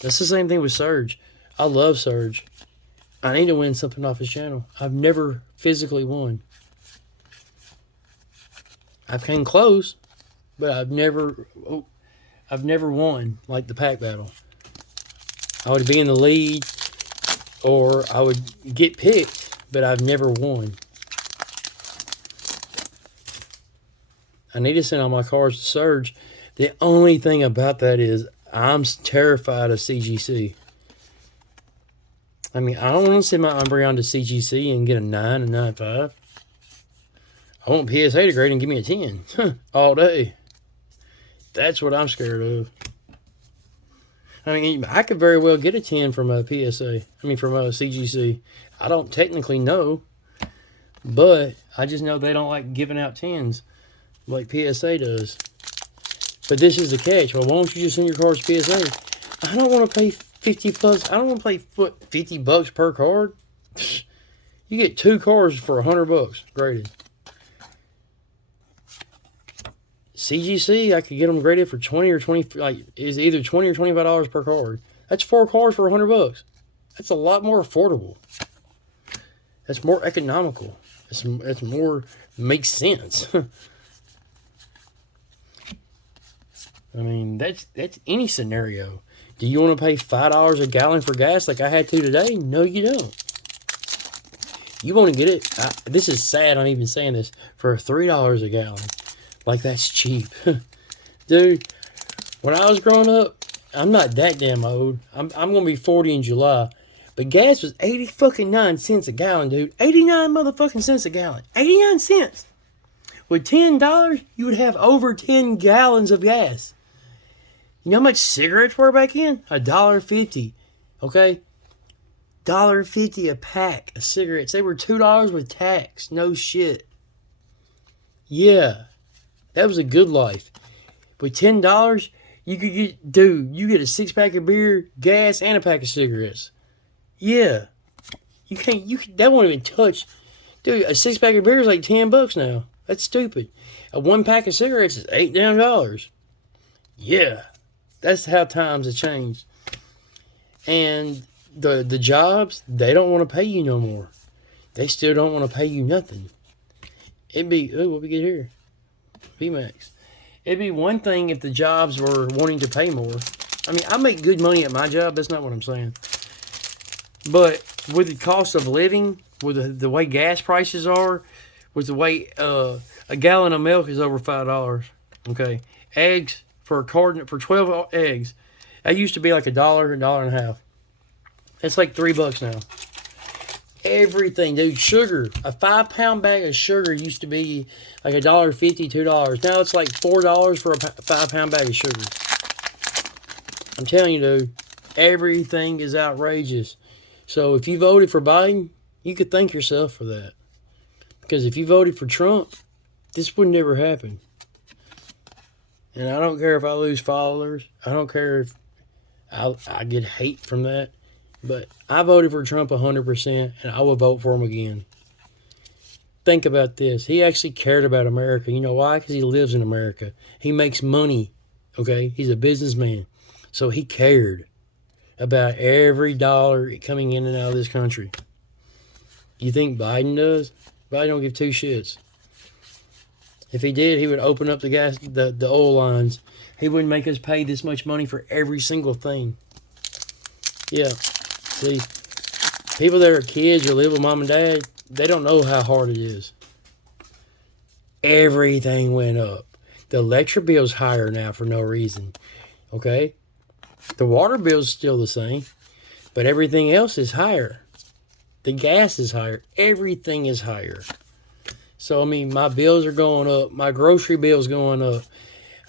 That's the same thing with Surge. I love Surge. I need to win something off his channel. I've never physically won. I've came close, but I've never won like the pack battle. I would be in the lead, or I would get picked, but I've never won. I need to send all my cards to Surge. The only thing about that is I'm terrified of CGC. I mean, I don't want to send my Umbreon to CGC and get a 9 and 9.5. I want PSA to grade and give me a 10 all day. That's what I'm scared of. I mean, I could very well get a 10 from a PSA. I mean, from a CGC. I don't technically know, but I just know they don't like giving out 10s like PSA does. But this is the catch. Well, why don't you just send your cards to PSA? I don't want to pay 50 plus. I don't want to pay $50 per card. You get 2 cards for $100 graded. CGC, I could get them graded for 20 or 20. Like, is either $20 or $25 per card. That's 4 cards for $100. That's a lot more affordable. That's more economical. It's more makes sense. I mean, that's any scenario. Do you want to pay $5 a gallon for gas like I had to today? No, you don't. You want to get it. This is sad I'm even saying this. For $3 a gallon. Like, that's cheap. Dude, when I was growing up, I'm not that damn old. I'm going to be 40 in July. But gas was 89 cents a gallon, dude. 89 motherfucking cents a gallon. 89 cents. With $10, you would have over 10 gallons of gas. You know how much cigarettes were back in? $1.50. Okay? $1.50 a pack of cigarettes. They were $2 with tax. No shit. Yeah. That was a good life. With $10, you could get, dude, you get a 6-pack of beer, gas, and a pack of cigarettes. Yeah. That won't even touch. Dude, a 6-pack of beer is like $10 now. That's stupid. A 1-pack of cigarettes is $8 damn. Yeah. That's how times have changed. And the jobs, they don't want to pay you no more. They still don't want to pay you nothing. It'd be, what we get here? VMAX. It'd be one thing if the jobs were wanting to pay more. I mean, I make good money at my job. That's not what I'm saying. But with the cost of living, with the way gas prices are, with the way a gallon of milk is over $5. Okay, eggs for 12 eggs, that used to be like $1, $1.50. It's like $3 now. Everything, dude. Sugar. A 5-pound bag of sugar used to be like $1.50, $2. Now it's like $4 for a 5-pound bag of sugar. I'm telling you, dude. Everything is outrageous. So if you voted for Biden, you could thank yourself for that. Because if you voted for Trump, this would never happen. And I don't care if I lose followers. I don't care if I get hate from that. But I voted for Trump 100%, and I will vote for him again. Think about this. He actually cared about America. You know why? Because he lives in America. He makes money, okay? He's a businessman. So he cared about every dollar coming in and out of this country. You think Biden does? Biden don't give two shits. If he did, he would open up the oil lines. He wouldn't make us pay this much money for every single thing. Yeah. See, people that are kids or live with mom and dad, they don't know how hard it is. Everything went up. The electric bill's higher now for no reason. Okay? The water bill's still the same, but everything else is higher. The gas is higher. Everything is higher. So, I mean, my bills are going up. My grocery bill's going up.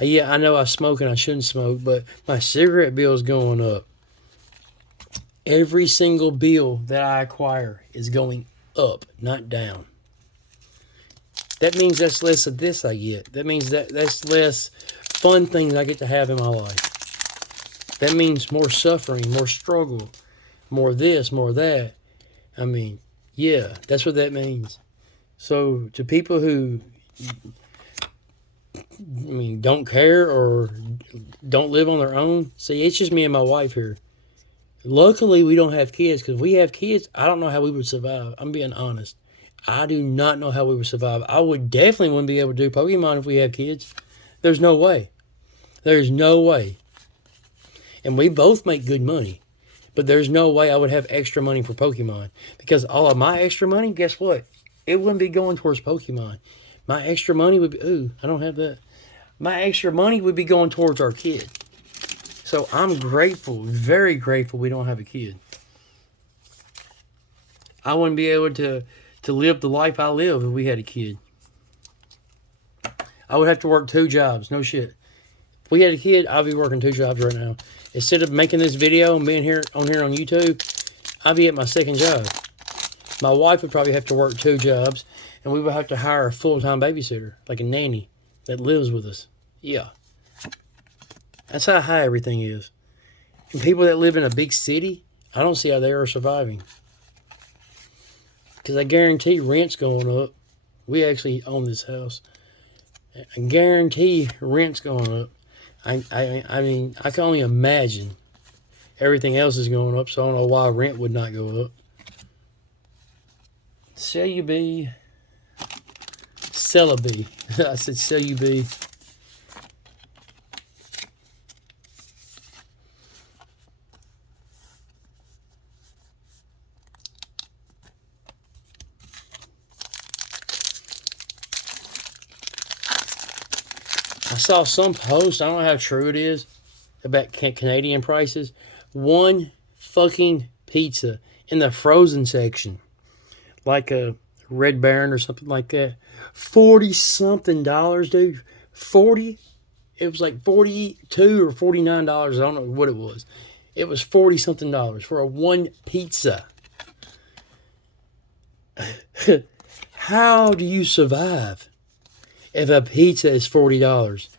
Yeah, I know I smoke and I shouldn't smoke, but my cigarette bill's going up. Every single bill that I acquire is going up, not down. That means that's less of this I get. That means that's less fun things I get to have in my life. That means more suffering, more struggle, more this, more that. I mean, yeah, that's what that means. So to people who, don't care or don't live on their own, see, it's just me and my wife here. Luckily, we don't have kids, because if we have kids, I don't know how we would survive. I'm being honest. I do not know how we would survive. I would definitely wouldn't be able to do Pokemon if we have kids. There's no way. There's no way. And we both make good money. But there's no way I would have extra money for Pokemon. Because all of my extra money, guess what? It wouldn't be going towards Pokemon. My extra money would be... Ooh, I don't have that. My extra money would be going towards our kid. So I'm grateful, very grateful we don't have a kid. I wouldn't be able to live the life I live if we had a kid. I would have to work 2 jobs, no shit. If we had a kid, I'd be working 2 jobs right now. Instead of making this video and being here on YouTube, I'd be at my 2nd job. My wife would probably have to work 2 jobs, and we would have to hire a full-time babysitter, like a nanny, that lives with us. Yeah. That's how high everything is. And people that live in a big city, I don't see how they are surviving. Because I guarantee rent's going up. We actually own this house. I guarantee rent's going up. I mean, I can only imagine everything else is going up, so I don't know why rent would not go up. Cellubee. I said Cellubee. I saw some post, I don't know how true it is, about Canadian prices. One fucking pizza in the frozen section, like a Red Baron or something like that, $40-something, dude. 40. It was like $42 or $49. I don't know what it was. It was $40-something for a one pizza. How do you survive if a pizza is $40?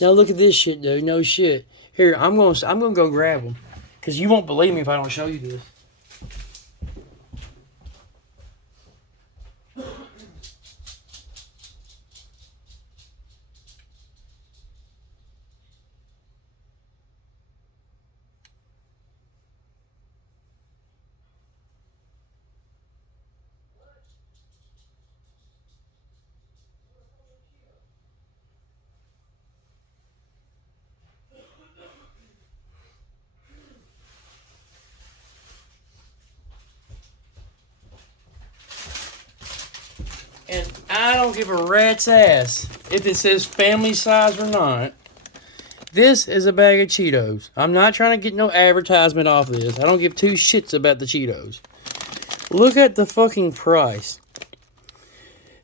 Now look at this shit, dude. No shit. Here, I'm gonna go grab them, because you won't believe me if I don't show you this. And I don't give a rat's ass if it says family size or not. This is a bag of Cheetos. I'm not trying to get no advertisement off this. I don't give 2 shits about the Cheetos. Look at the fucking price.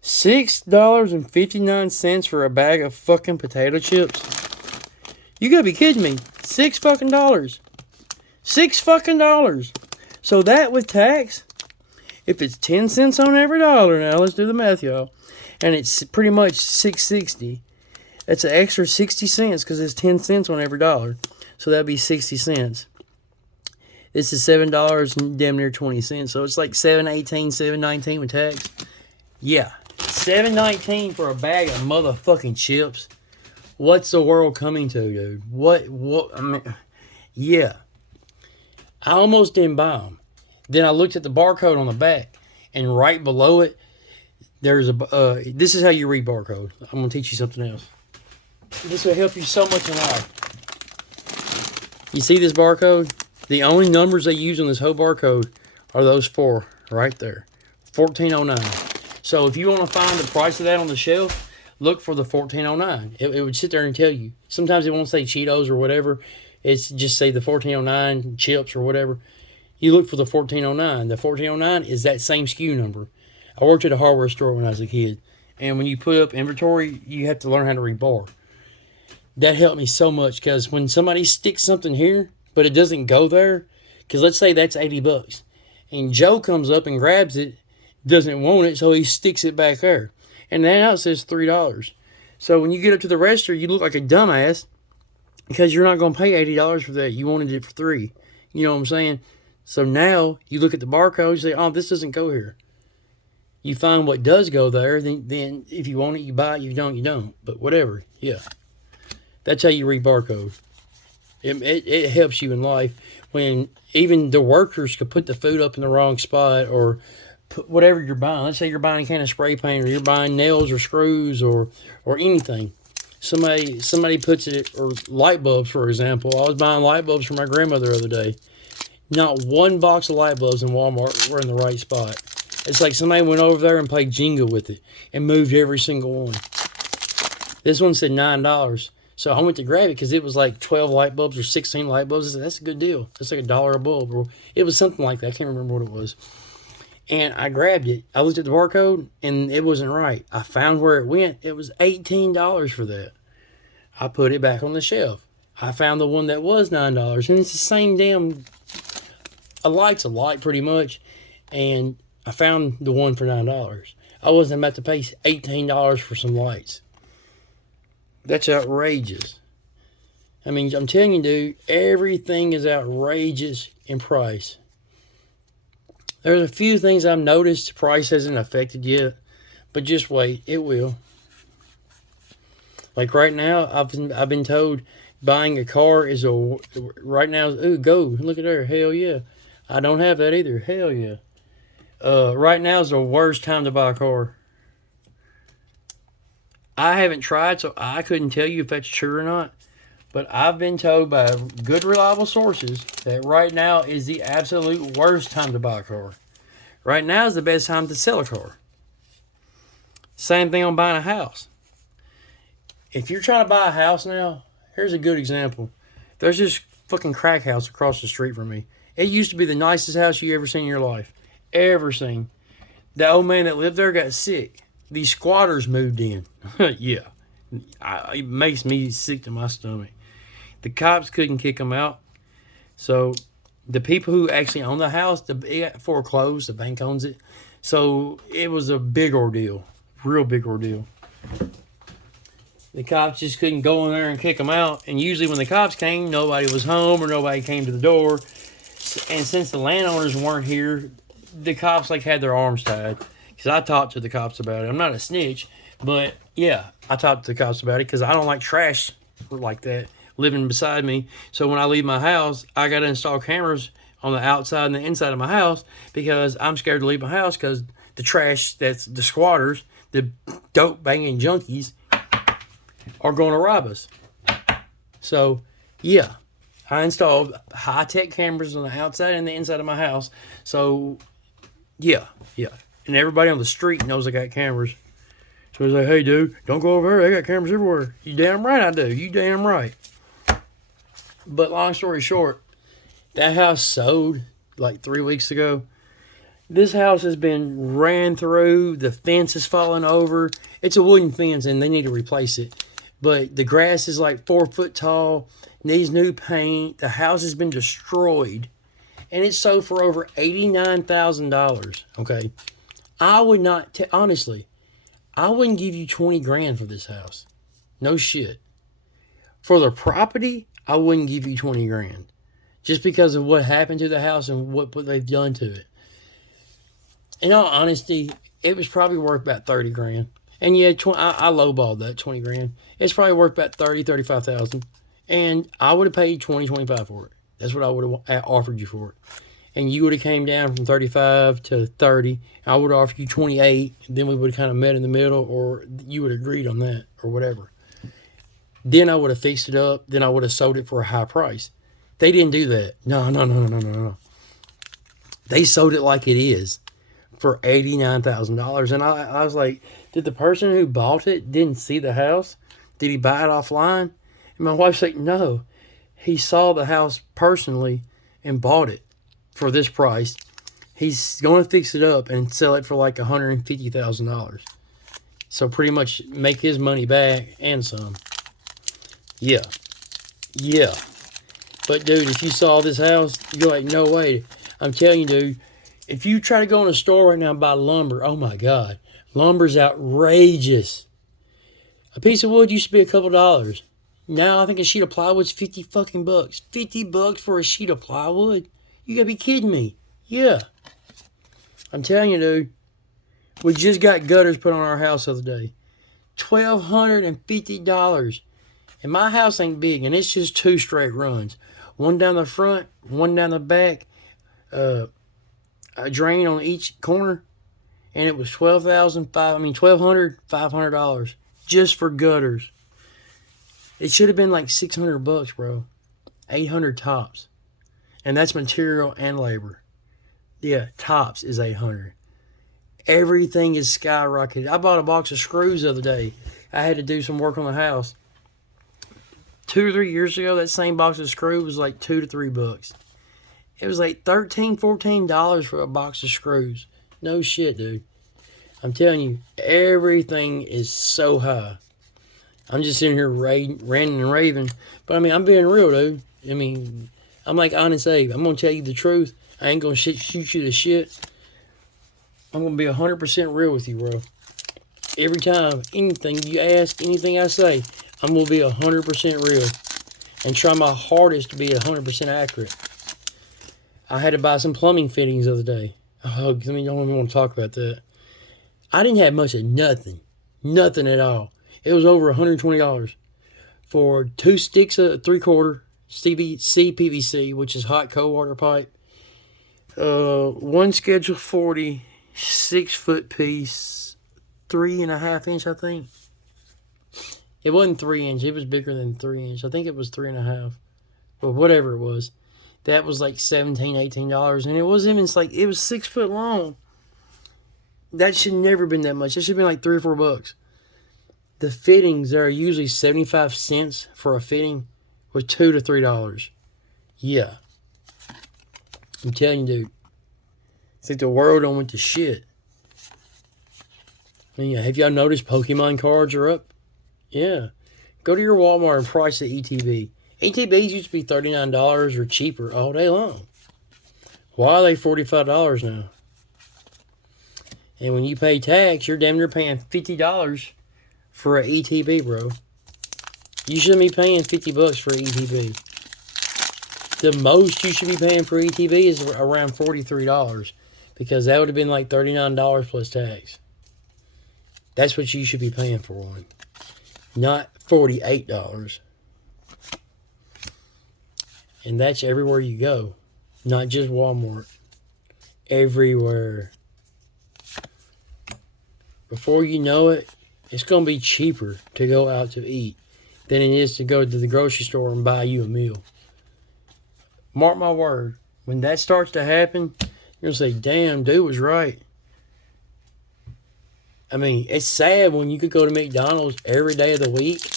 $6.59 for a bag of fucking potato chips. You gotta be kidding me. $6 fucking dollars. $6 fucking dollars. So that with tax, if it's 10 cents on every dollar, now let's do the math, y'all. And it's pretty much $6.60. That's an extra 60 cents because it's 10 cents on every dollar. So that'd be 60 cents. This is $7 and damn near 20 cents. So it's like $7.18, $7.19 with tax. Yeah. $7.19 for a bag of motherfucking chips. What's the world coming to, dude? What, I mean, yeah. I almost didn't buy them. Then I looked at the barcode on the back, and right below it, there's a, this is how you read barcode. I'm going to teach you something else. This will help you so much in life. You see this barcode? The only numbers they use on this whole barcode are those four right there. 1409. So if you want to find the price of that on the shelf, look for the 1409. It would sit there and tell you. Sometimes it won't say Cheetos or whatever. It's just say the 1409 chips or whatever. You look for the 1409. The 1409 is that same SKU number. I worked at a hardware store when I was a kid. And when you put up inventory, you have to learn how to read bar. That helped me so much because when somebody sticks something here, but it doesn't go there, because let's say that's $80. And Joe comes up and grabs it, doesn't want it, so he sticks it back there. And now it says $3. So when you get up to the register, you look like a dumbass because you're not going to pay $80 for that. You wanted it for $3. You know what I'm saying? So now you look at the barcode, you say, oh, this doesn't go here. You find what does go there, then if you want it, you buy it. If you don't, you don't. But whatever, yeah. That's how you read barcode. It helps you in life when even the workers could put the food up in the wrong spot or put whatever you're buying. Let's say you're buying a can of spray paint or you're buying nails or screws or anything. Somebody puts it, or light bulbs, for example. I was buying light bulbs for my grandmother the other day. Not one box of light bulbs in Walmart were in the right spot. It's like somebody went over there and played Jenga with it and moved every single one. This one said $9. So I went to grab it because it was like 12 light bulbs or 16 light bulbs. I said, that's a good deal. It's like $1 a bulb. Or it was something like that. I can't remember what it was. And I grabbed it. I looked at the barcode, and it wasn't right. I found where it went. It was $18 for that. I put it back on the shelf. I found the one that was $9. And it's the same damn... A light's a light, pretty much. And I found the one for $9. I wasn't about to pay $18 for some lights. That's outrageous. I mean, I'm telling you, dude, everything is outrageous in price. There's a few things I've noticed the price hasn't affected yet, but just wait, it will. Like right now, I've been told buying a car is right now. Ooh, go look at there, hell yeah. I don't have that either, hell yeah. Right now is the worst time to buy a car. I haven't tried, so I couldn't tell you if that's true or not. But I've been told by good, reliable sources that right now is the absolute worst time to buy a car. Right now is the best time to sell a car. Same thing on buying a house. If you're trying to buy a house now, here's a good example. There's this fucking crack house across the street from me. It used to be the nicest house you ever seen in your life. Ever seen. The old man that lived there got sick. These squatters moved in. Yeah. It makes me sick to my stomach. The cops couldn't kick them out. So the people who actually own the house, it got foreclosed. The bank owns it. So it was a big ordeal. Real big ordeal. The cops just couldn't go in there and kick them out. And usually when the cops came, nobody was home or nobody came to the door. And since the landowners weren't here, the cops had their arms tied. Because I talked to the cops about it. I'm not a snitch, but yeah, I talked to the cops about it because I don't like trash like that living beside me. So when I leave my house, I got to install cameras on the outside and the inside of my house because I'm scared to leave my house because the trash, that's the squatters, the dope banging junkies, are going to rob us. So yeah, I installed high-tech cameras on the outside and the inside of my house. So yeah. And everybody on the street knows I got cameras. So it's like, hey, dude, don't go over there. I got cameras everywhere. You damn right I do. You damn right. But long story short, that house sold like 3 weeks ago. This house has been ran through. The fence is falling over. It's a wooden fence, and they need to replace it. But the grass is like 4 foot tall. Needs new paint. The house has been destroyed, and it's sold for over $89,000. Okay, I would not honestly. I wouldn't give you 20 grand for this house. No shit. For the property, I wouldn't give you 20 grand. Just because of what happened to the house and what they've done to it. In all honesty, it was probably worth about 30 grand. And yeah, I lowballed that 20 grand. It's probably worth about 30, 35,000. And I would have paid 20, 25 for it. That's what I would have offered you for it. And you would have came down from 35 to 30. I would have offered you 28. And then we would have kind of met in the middle, or you would have agreed on that, or whatever. Then I would have fixed it up. Then I would have sold it for a high price. They didn't do that. No. They sold it like it is for $89,000. And I was like, did the person who bought it didn't see the house? Did he buy it offline? And my wife's like, no. He saw the house personally and bought it for this price. He's going to fix it up and sell it for like $150,000. So pretty much make his money back and some. Yeah. But dude, if you saw this house, you're like, no way. I'm telling you, dude, if you try to go in a store right now and buy lumber, oh my God, lumber's outrageous. A piece of wood used to be a couple dollars. Now I think a sheet of plywood's 50 fucking bucks. 50 bucks for a sheet of plywood? You gotta be kidding me. Yeah. I'm telling you, dude. We just got gutters put on our house the other day. $1,250. And my house ain't big, and it's just 2 straight runs. One down the front, one down the back. A drain on each corner. And it was $500 just for gutters. It should have been like 600 bucks, bro. 800 tops. And that's material and labor. Yeah, tops is 800. Everything is skyrocketed. I bought a box of screws the other day. I had to do some work on the house. 2 or 3 years ago, that same box of screws was like $2 to $3. It was like $13, $14 for a box of screws. No shit, dude. I'm telling you, everything is so high. I'm just sitting here ranting and raving. But I mean, I'm being real, dude. I mean, I'm like Honest Abe. I'm going to tell you the truth. I ain't going to shoot you the shit. I'm going to be 100% real with you, bro. Every time, anything you ask, anything I say, I'm going to be 100% real. And try my hardest to be 100% accurate. I had to buy some plumbing fittings the other day. Oh, I don't even want to talk about that. I didn't have much of nothing. Nothing at all. It was over $120 for 2 sticks of 3/4 CPVC, which is hot cold water pipe. 1 Schedule 40 6-foot piece, 3.5 inch, I think. It wasn't 3 inch. It was bigger than 3 inch. I think it was 3.5, but whatever it was, that was like $17, $18, and it wasn't even like it was 6 foot long. That should never been that much. It should have been like $3 or $4. The fittings are usually 75 cents for a fitting, with $2 to $3. Yeah. I'm telling you, dude. It's like the world done went to shit. I mean, have y'all noticed Pokemon cards are up? Yeah. Go to your Walmart and price the ETB. ETBs used to be $39 or cheaper all day long. Why are they $45 now? And when you pay tax, you're damn near paying $50 for an ETB, bro. You shouldn't be paying 50 bucks for an ETB. The most you should be paying for ETB is around $43, because that would have been like $39 plus tax. That's what you should be paying for one, not $48. And that's everywhere you go, not just Walmart. Everywhere. Before you know it, it's going to be cheaper to go out to eat than it is to go to the grocery store and buy you a meal. Mark my word, when that starts to happen, you're going to say, damn, dude was right. I mean, it's sad when you could go to McDonald's every day of the week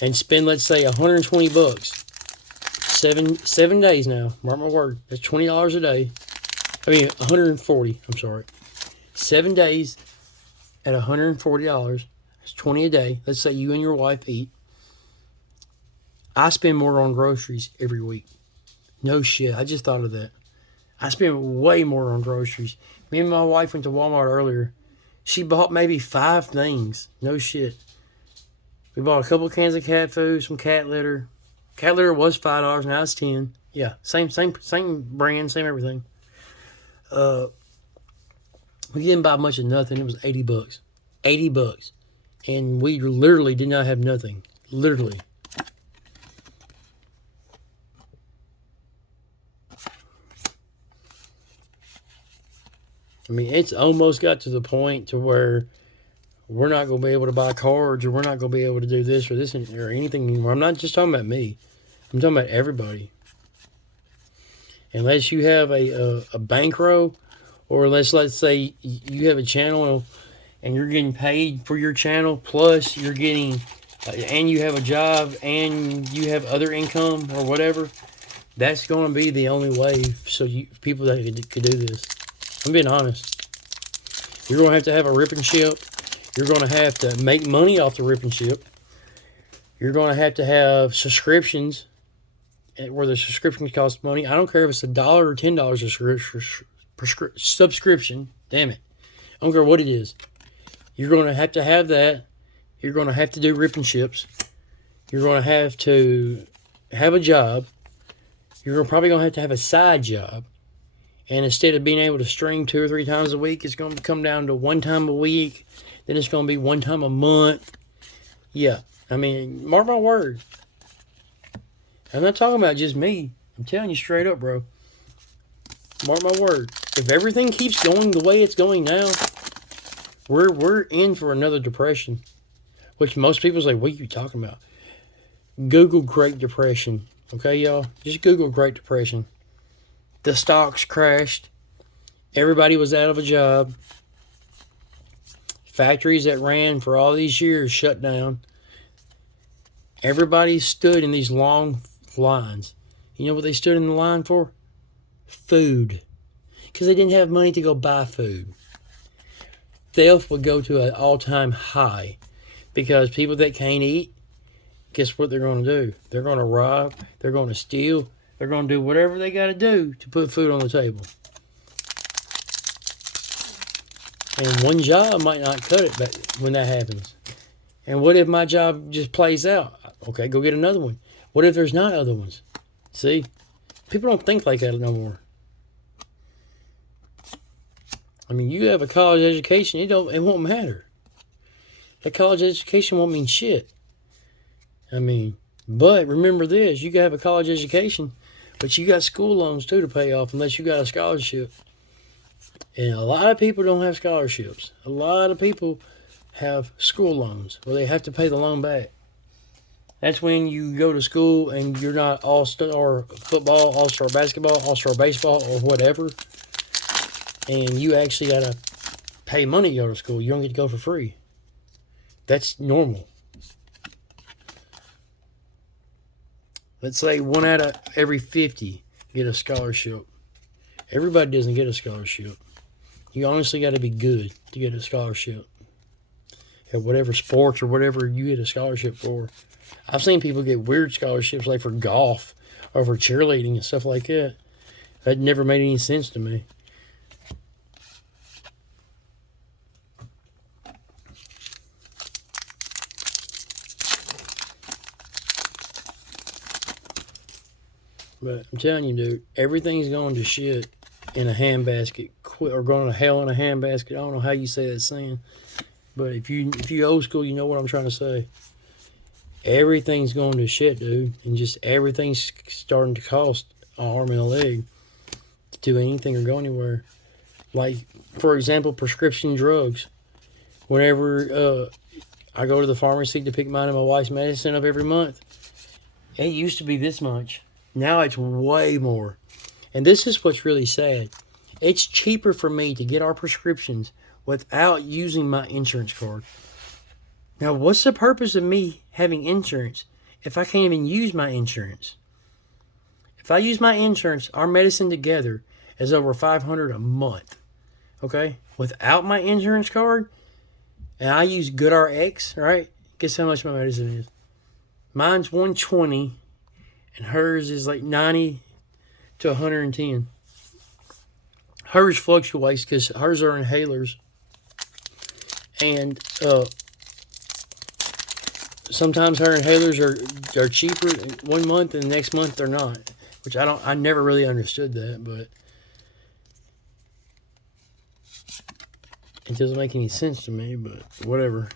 and spend, let's say, 120 bucks. 7 days now. Mark my word. That's $20 a day. 140. I'm sorry. 7 days at $140. That's 20 a day. Let's say you and your wife eat. I spend more on groceries every week. No shit. I just thought of that. I spend way more on groceries. Me and my wife went to Walmart earlier. She bought maybe 5 things. No shit. We bought a couple of cans of cat food, some cat litter. Cat litter was $5, now it's 10. Yeah, same brand, same everything. We didn't buy much of nothing. It was $80. $80. And we literally did not have nothing. Literally. I mean, it's almost got to the point to where we're not going to be able to buy cards, or we're not going to be able to do this or this or anything anymore. I'm not just talking about me. I'm talking about everybody. Unless you have a bankroll, or let's say you have a channel and you're getting paid for your channel, plus you're getting, and you have a job and you have other income or whatever, that's going to be the only way so people that could do this. I'm being honest. You're going to have a ripping ship. You're going to have to make money off the ripping ship. You're going to have subscriptions where the subscriptions cost money. I don't care if it's $1 or $10 subscription. Damn it. I don't care what it is. You're going to have that. You're going to have to do ripping ships. You're going to have a job. You're probably going to have a side job. And instead of being able to stream 2 or 3 times a week, it's going to come down to 1 time a week. Then it's going to be 1 time a month. Yeah. I mean, mark my word. I'm not talking about just me. I'm telling you straight up, bro. Mark my word. If everything keeps going the way it's going now, we're in for another depression. Which most people say, what are you talking about? Google Great Depression. Okay, y'all? Just Google Great Depression. The stocks crashed. Everybody was out of a job. Factories that ran for all these years shut down. Everybody stood in these long lines. You know what they stood in the line for? Food. Because they didn't have money to go buy food. Theft would go to an all-time high. Because people that can't eat, guess what they're going to do? They're going to rob. They're going to steal. They're going to do whatever they got to do to put food on the table. And one job might not cut it but when that happens. And what if my job just plays out? Okay, go get another one. What if there's not other ones? See? People don't think like that no more. I mean, you have a college education, it won't matter. That college education won't mean shit. I mean, but remember this, you can have a college education, but you got school loans too to pay off unless you got a scholarship. And a lot of people don't have scholarships. A lot of people have school loans where they have to pay the loan back. That's when you go to school and you're not all-star football, all-star basketball, all-star baseball, or whatever. And you actually got to pay money to go to school. You don't get to go for free. That's normal. Let's say 1 out of every 50 get a scholarship. Everybody doesn't get a scholarship. You honestly got to be good to get a scholarship. At whatever sports or whatever you get a scholarship for. I've seen people get weird scholarships like for golf or for cheerleading and stuff like that. That never made any sense to me. But I'm telling you, dude, everything's going to shit in a handbasket, or going to hell in a handbasket. I don't know how you say that saying, but if you old school, you know what I'm trying to say. Everything's going to shit, dude, and just everything's starting to cost an arm and a leg to do anything or go anywhere. Like, for example, prescription drugs. Whenever I go to the pharmacy to pick mine and my wife's medicine up every month, it used to be this much. Now it's way more. And this is what's really sad. It's cheaper for me to get our prescriptions without using my insurance card. Now, what's the purpose of me having insurance if I can't even use my insurance? If I use my insurance, our medicine together, is over $500 a month. Okay? Without my insurance card, and I use GoodRx, right? Guess how much my medicine is? Mine's $120, and hers is like $90 to $110. Hers fluctuates because hers are inhalers. And sometimes her inhalers are cheaper 1 month, and the next month they're not. Which I never really understood that, but it doesn't make any sense to me, but whatever.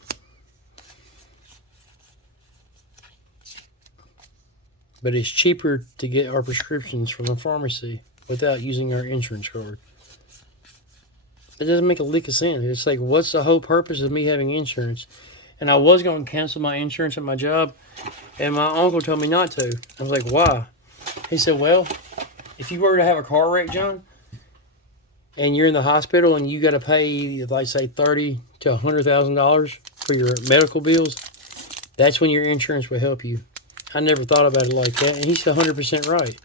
But it's cheaper to get our prescriptions from the pharmacy without using our insurance card. It doesn't make a lick of sense. It's like, what's the whole purpose of me having insurance? And I was going to cancel my insurance at my job, and my uncle told me not to. I was like, why? He said, well, if you were to have a car wreck, John, and you're in the hospital and you got to pay, like, say, $30,000 to $100,000 for your medical bills, that's when your insurance will help you. I never thought about it like that, and he's 100% right.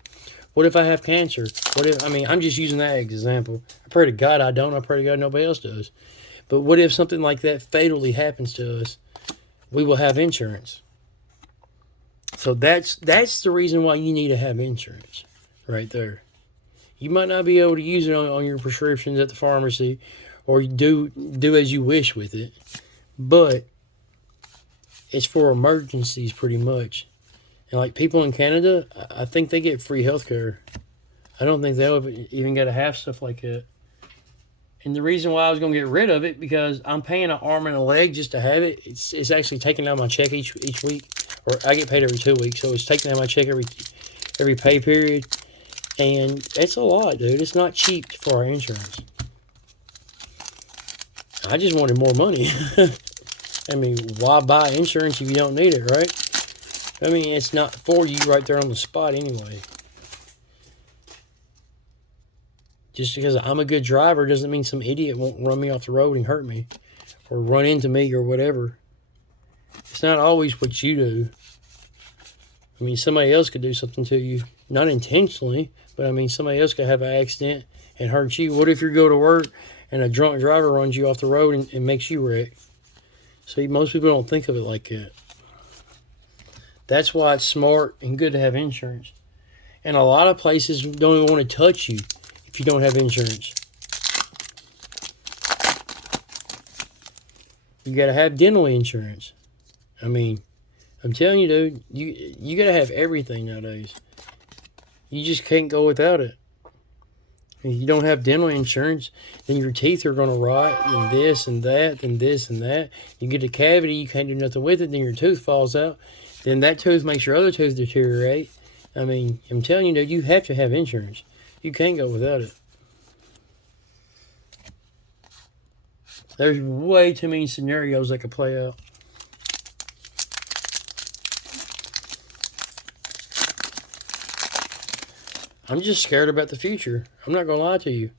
What if I have cancer? What if, I mean, I'm just using that example. I pray to God I don't. I pray to God nobody else does. But what if something like that fatally happens to us? We will have insurance. So that's the reason why you need to have insurance right there. You might not be able to use it on your prescriptions at the pharmacy, or do as you wish with it, but it's for emergencies pretty much. And like people in Canada, I think they get free health care. I don't think they'll even got to have stuff like that. And the reason why I was going to get rid of it, because I'm paying an arm and a leg just to have it. It's actually taking out my check each week, or I get paid every 2 weeks, so it's taking out my check every pay period. And it's a lot, dude. It's not cheap for our insurance. I just wanted more money. I mean, why buy insurance if you don't need it, right? I mean, it's not for you right there on the spot anyway. Just because I'm a good driver doesn't mean some idiot won't run me off the road and hurt me, or run into me or whatever. It's not always what you do. I mean, somebody else could do something to you. Not intentionally, but I mean, somebody else could have an accident and hurt you. What if you go to work and a drunk driver runs you off the road and makes you wreck? See, most people don't think of it like that. That's why it's smart and good to have insurance. And a lot of places don't even want to touch you if you don't have insurance. You got to have dental insurance. I mean, I'm telling you, dude, you got to have everything nowadays. You just can't go without it. If you don't have dental insurance, then your teeth are going to rot, and this and that, and this and that. You get a cavity, you can't do nothing with it, then your tooth falls out. Then that tooth makes your other tooth deteriorate. I mean, I'm telling you, dude, you have to have insurance. You can't go without it. There's way too many scenarios that could play out. I'm just scared about the future. I'm not going to lie to you.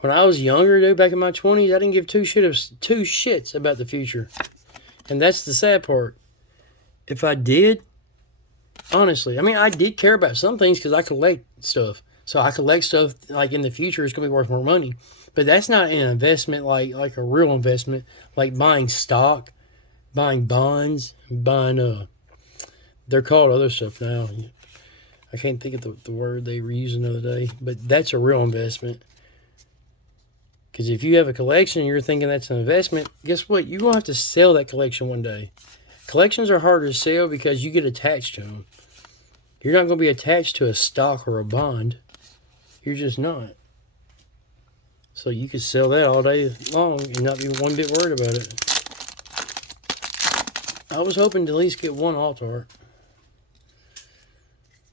When I was younger, dude, back in my 20s, I didn't give two shits about the future. And that's the sad part. If I did, honestly, I mean, I did care about some things because I collect stuff. So I collect stuff like in the future it's going to be worth more money. But that's not an investment like a real investment, like buying stock, buying bonds, buying, they're called other stuff now. I can't think of the word they were using the other day, but that's a real investment. Because if you have a collection and you're thinking that's an investment, guess what? You're going to have to sell that collection one day. Collections are harder to sell because you get attached to them. You're not going to be attached to a stock or a bond. You're just not. So you could sell that all day long and not be one bit worried about it. I was hoping to at least get one alt-art.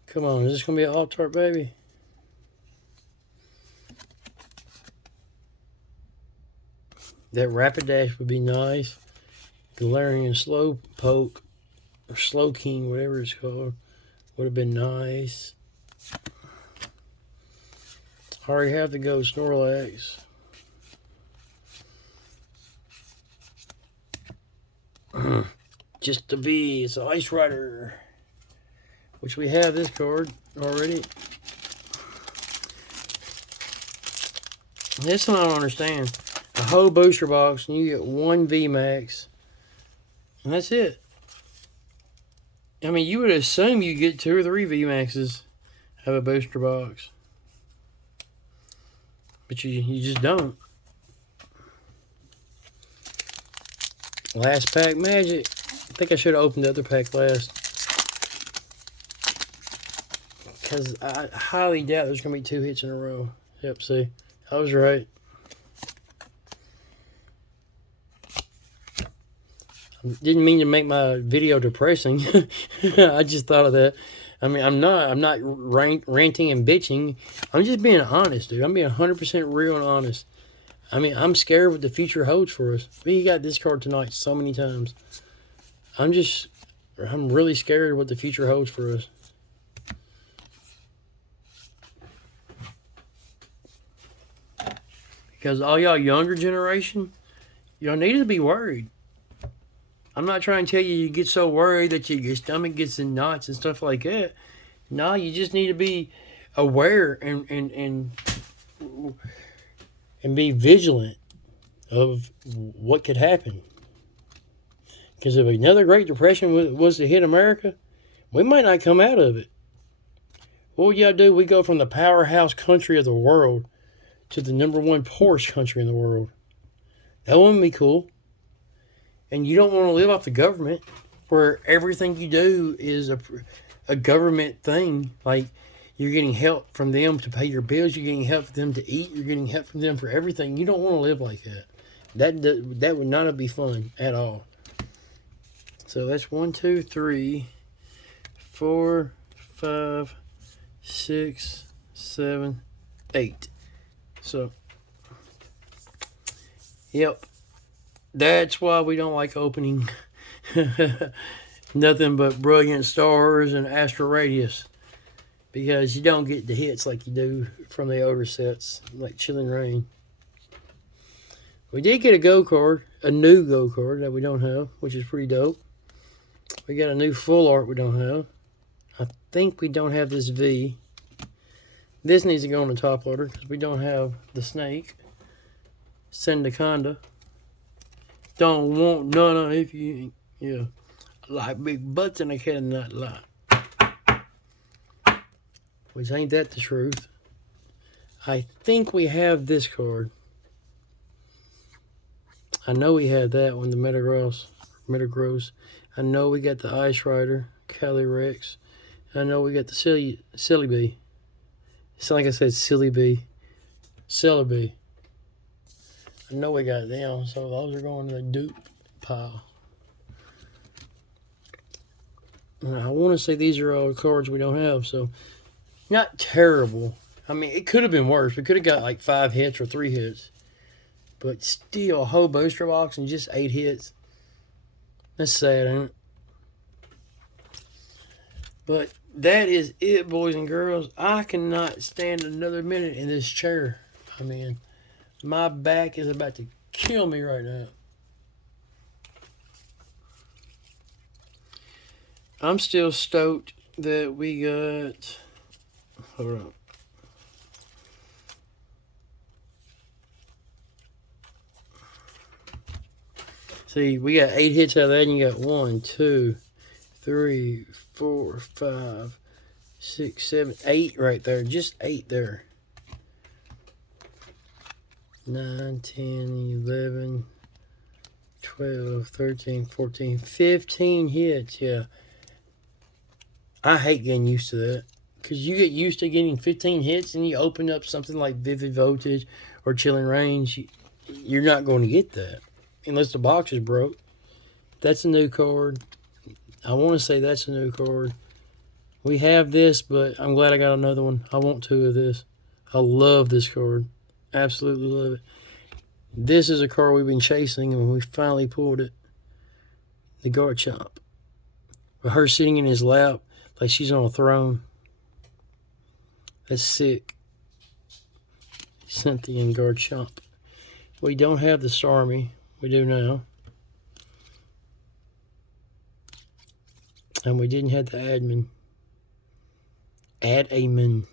Come on, is this going to be an alt-art, baby? That Rapidash would be nice. Galarian Slowpoke, or Slowking, whatever it's called, would have been nice. I already have the Go Snorlax. Just to be, it's an Ice Rider, which we have this card already. This one I don't understand. A whole booster box, and you get one VMAX, and that's it. I mean, you would assume you get 2 or 3 VMAXs out of a booster box, but you just don't. Last pack magic. I think I should have opened the other pack last, because I highly doubt there's going to be 2 hits in a row. Yep, see, I was right. Didn't mean to make my video depressing. I just thought of that. I mean, I'm not ranting and bitching. I'm just being honest, dude. I'm being 100% real and honest. I mean, I'm scared what the future holds for us. We got this card tonight so many times. I'm really scared of what the future holds for us. Because all y'all younger generation, y'all need to be worried. I'm not trying to tell you get so worried that your stomach gets in knots and stuff like that. No, you just need to be aware and be vigilant of what could happen. Because if another Great Depression was to hit America, we might not come out of it. What would y'all do? We go from the powerhouse country of the world to the #1 poorest country in the world. That wouldn't be cool. And you don't want to live off the government, where everything you do is a government thing. Like, you're getting help from them to pay your bills. You're getting help from them to eat. You're getting help from them for everything. You don't want to live like that. That would not be fun at all. So that's 1, 2, 3, 4, 5, 6, 7, 8. So, yep. That's why we don't like opening nothing but Brilliant Stars and Astral Radius. Because you don't get the hits like you do from the older sets, like Chilling Reign. We did get a Go card, a new Go card that we don't have, which is pretty dope. We got a new full art we don't have. I think we don't have this V. This needs to go on the top loader because we don't have the snake. Sendaconda. Don't want none if you, yeah. Like big butts and I cannot lie. Which ain't that the truth. I think we have this card. I know we had that one, the Metagross. I know we got the Ice Rider, Calyrex. I know we got the Silly Bee. It's like I said, Silly Bee. Celebi. I know we got them, so those are going to the dupe pile. And I want to say these are all cards we don't have, so not terrible. I mean, it could have been worse. We could have got like 5 hits or 3 hits. But still, a whole booster box and just 8 hits. That's sad, ain't it? But that is it, boys and girls. I cannot stand another minute in this chair. I mean, my back is about to kill me right now. I'm still stoked that we got... Hold on. See, we got 8 hits out of that, and you got 1, 2, 3, 4, 5, 6, 7, 8 right there. Just 8 there. 9, 10, 11, 12, 13, 14, 15 hits. Yeah. I hate getting used to that. Because you get used to getting 15 hits and you open up something like Vivid Voltage or Chilling Reign. You're not going to get that. Unless the box is broke. That's a new card. I want to say that's a new card. We have this, but I'm glad I got another one. I want 2 of this. I love this card. Absolutely love it. This is a card we've been chasing, and we finally pulled it. The Garchomp. With her sitting in his lap like she's on a throne. That's sick. Cynthia and Garchomp. We don't have the Starmie. We do now. And we didn't have the Admin. Admin.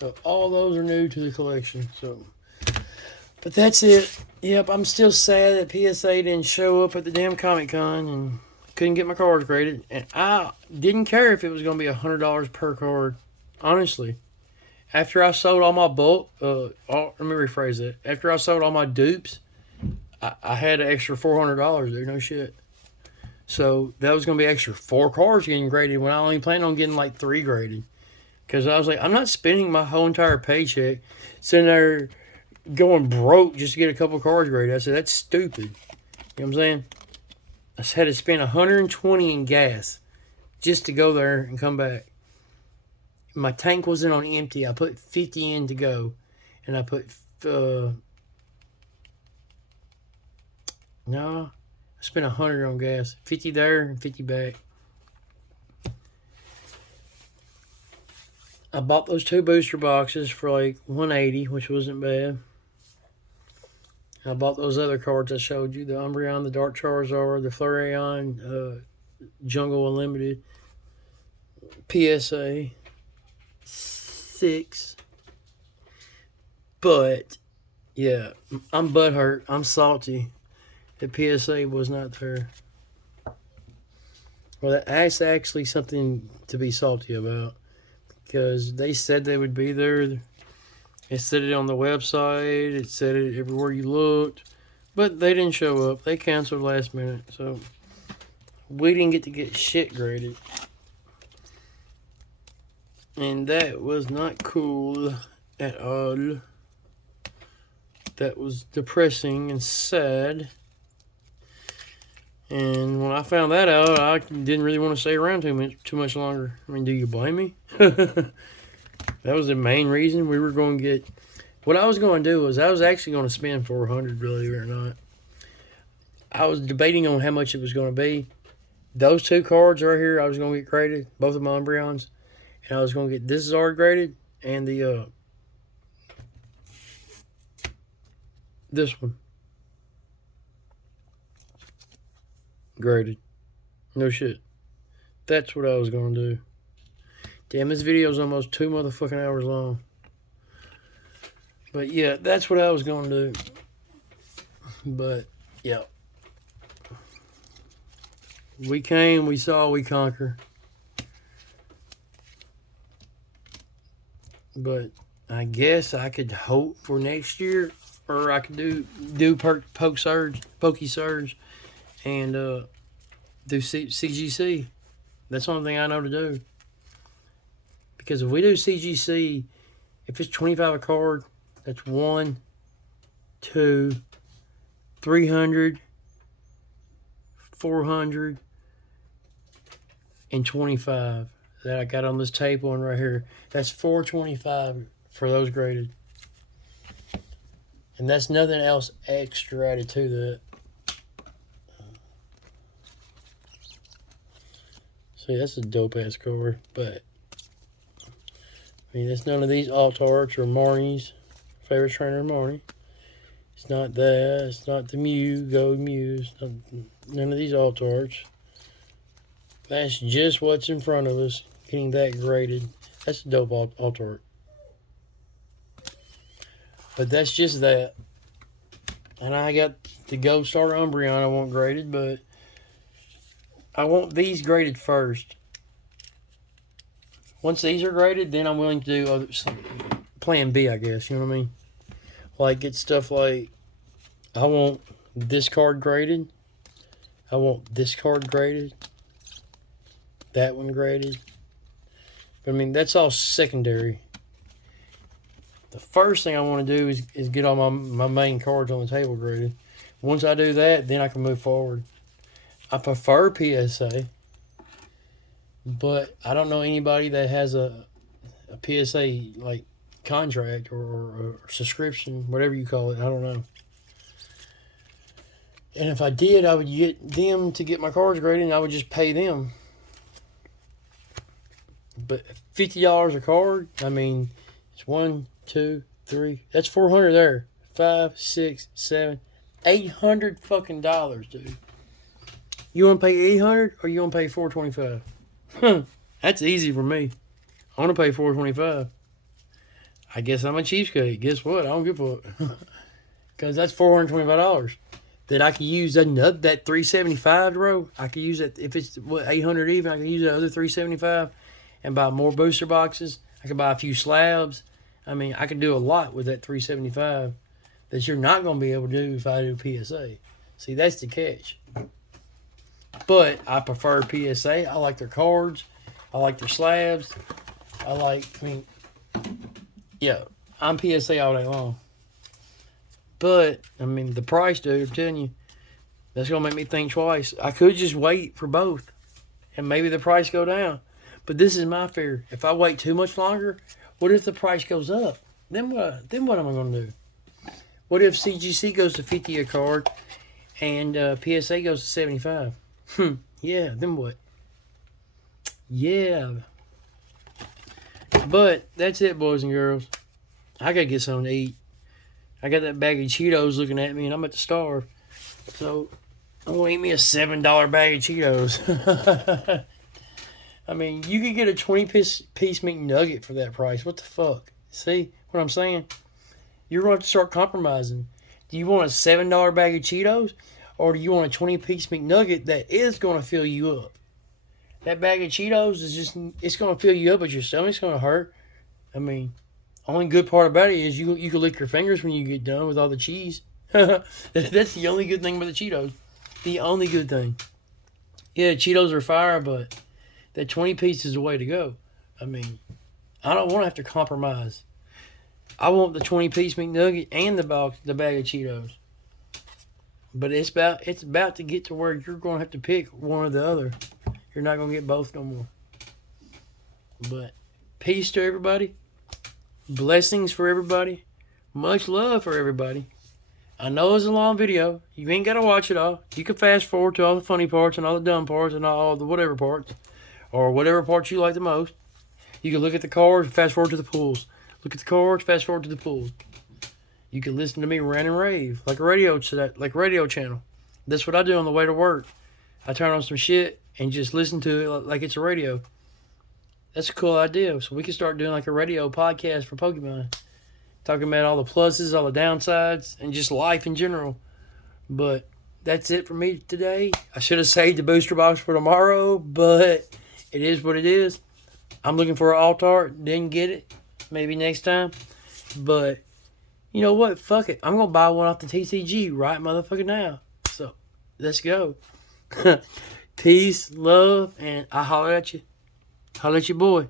So all those are new to the collection. So, but that's it. Yep, I'm still sad that PSA didn't show up at the damn Comic Con and couldn't get my cards graded. And I didn't care if it was going to be $100 per card. Honestly, after I sold all my bulk, let me rephrase that. After I sold all my dupes, I had an extra $400, dude. No shit. So that was going to be extra 4 cards getting graded when I only planned on getting like 3 graded. Because I was like, I'm not spending my whole entire paycheck sitting there going broke just to get a couple cards graded. I said, that's stupid. You know what I'm saying? I had to spend $120 in gas just to go there and come back. My tank wasn't on empty. I put 50 in to go. And I put, no, I spent 100 on gas. 50 there and 50 back. I bought those 2 booster boxes for like $180, which wasn't bad. I bought those other cards I showed you, the Umbreon, the Dark Charizard, the Flareon, Jungle Unlimited, PSA 6. But, yeah, I'm butthurt. I'm salty that PSA was not there. Well, that's actually something to be salty about. Because they said they would be there. It said it on the website. It said it everywhere you looked. But they didn't show up. They canceled last minute. So we didn't get shit graded. And that was not cool at all. That was depressing and sad. And when I found that out, I didn't really want to stay around too much longer. I mean, do you blame me? That was the main reason we were going to get. What I was going to do was I was actually going to spend $400, believe it or not. I was debating on how much it was going to be. Those 2 cards right here, I was going to get graded, both of my Umbreons, and I was going to get this Zard graded and the this one graded. No shit. That's what I was going to do. Damn, this video is almost 2 motherfucking hours long. But yeah, that's what I was going to do. But yeah. We came, we saw, we conquer. But I guess I could hope for next year, or I could do Poke Surge, and do CGC. That's the only thing I know to do. Because if we do CGC, if it's 25 a card, that's 1, 2, 300, 400, and 25 that I got on this tape one right here. That's 425 for those graded. And that's nothing else extra added to that. See, that's a dope ass card, but I mean, it's none of these alt arts or Marnie's favorite trainer Marnie. It's not that. It's not the Mew, Gold Mew. None of these alt arts. That's just what's in front of us. Getting that graded. That's a dope alt art. But that's just that. And I got the Gold Star Umbreon I want graded, but I want these graded first. Once these are graded, then I'm willing to do plan B, I guess. You know what I mean? Like, get stuff like, I want this card graded. I want this card graded. That one graded. But, I mean, that's all secondary. The first thing I want to do is get all my main cards on the table graded. Once I do that, then I can move forward. I prefer PSA. But I don't know anybody that has a PSA, like, contract or subscription, whatever you call it. I don't know. And if I did, I would get them to get my cards graded, and I would just pay them. But $50 a card, I mean, it's 1, 2, 3. That's $400 there. 5, 6, 7, $800 fucking dollars, dude. You want to pay $800 or you want to pay $425? That's easy for me. I want to pay $425. I guess I'm a cheapskate. Guess what? I don't give a fuck. Because that's $425 that I can use that 375 bro. I could use it if it's 800 even. I can use that other 375 and buy more booster boxes. I could buy a few slabs. I mean, I can do a lot with that 375 that you're not going to be able to do if I do PSA. See, that's the catch. But I prefer PSA. I like their cards. I like their slabs. Yeah, I'm PSA all day long. But, I mean, the price, dude, I'm telling you, that's going to make me think twice. I could just wait for both, and maybe the price go down. But this is my fear. If I wait too much longer, what if the price goes up? Then what am I going to do? What if CGC goes to 50 a card and PSA goes to 75? Yeah, then what? Yeah. But that's it, boys and girls. I got to get something to eat. I got that bag of Cheetos looking at me, and I'm at the starve. So, I'm going to eat me a $7 bag of Cheetos. I mean, you could get a 20-piece McNugget for that price. What the fuck? See what I'm saying? You're going to have to start compromising. Do you want a $7 bag of Cheetos? Or do you want a 20-piece McNugget that is going to fill you up? That bag of Cheetos is just, it's going to fill you up, but your stomach's going to hurt. I mean, only good part about it is you can lick your fingers when you get done with all the cheese. That's the only good thing about the Cheetos. The only good thing. Yeah, Cheetos are fire, but that 20-piece is the way to go. I mean, I don't want to have to compromise. I want the 20-piece McNugget and the bag of Cheetos. But it's about to get to where you're going to have to pick one or the other. You're not going to get both no more. But peace to everybody. Blessings for everybody. Much love for everybody. I know it's a long video. You ain't got to watch it all. You can fast forward to all the funny parts and all the dumb parts and all the whatever parts. Or whatever parts you like the most. You can look at the cards and fast forward to the pools. Look at the cards, fast forward to the pools. You can listen to me rant and rave like a radio channel. That's what I do on the way to work. I turn on some shit and just listen to it like it's a radio. That's a cool idea. So we can start doing like a radio podcast for Pokemon. Talking about all the pluses, all the downsides, and just life in general. But that's it for me today. I should have saved the booster box for tomorrow, but it is what it is. I'm looking for an Alt-Art. Didn't get it. Maybe next time. But you know what? Fuck it. I'm going to buy one off the TCG right motherfucking now. So let's go. Peace, love, and I holler at you. Holler at your boy.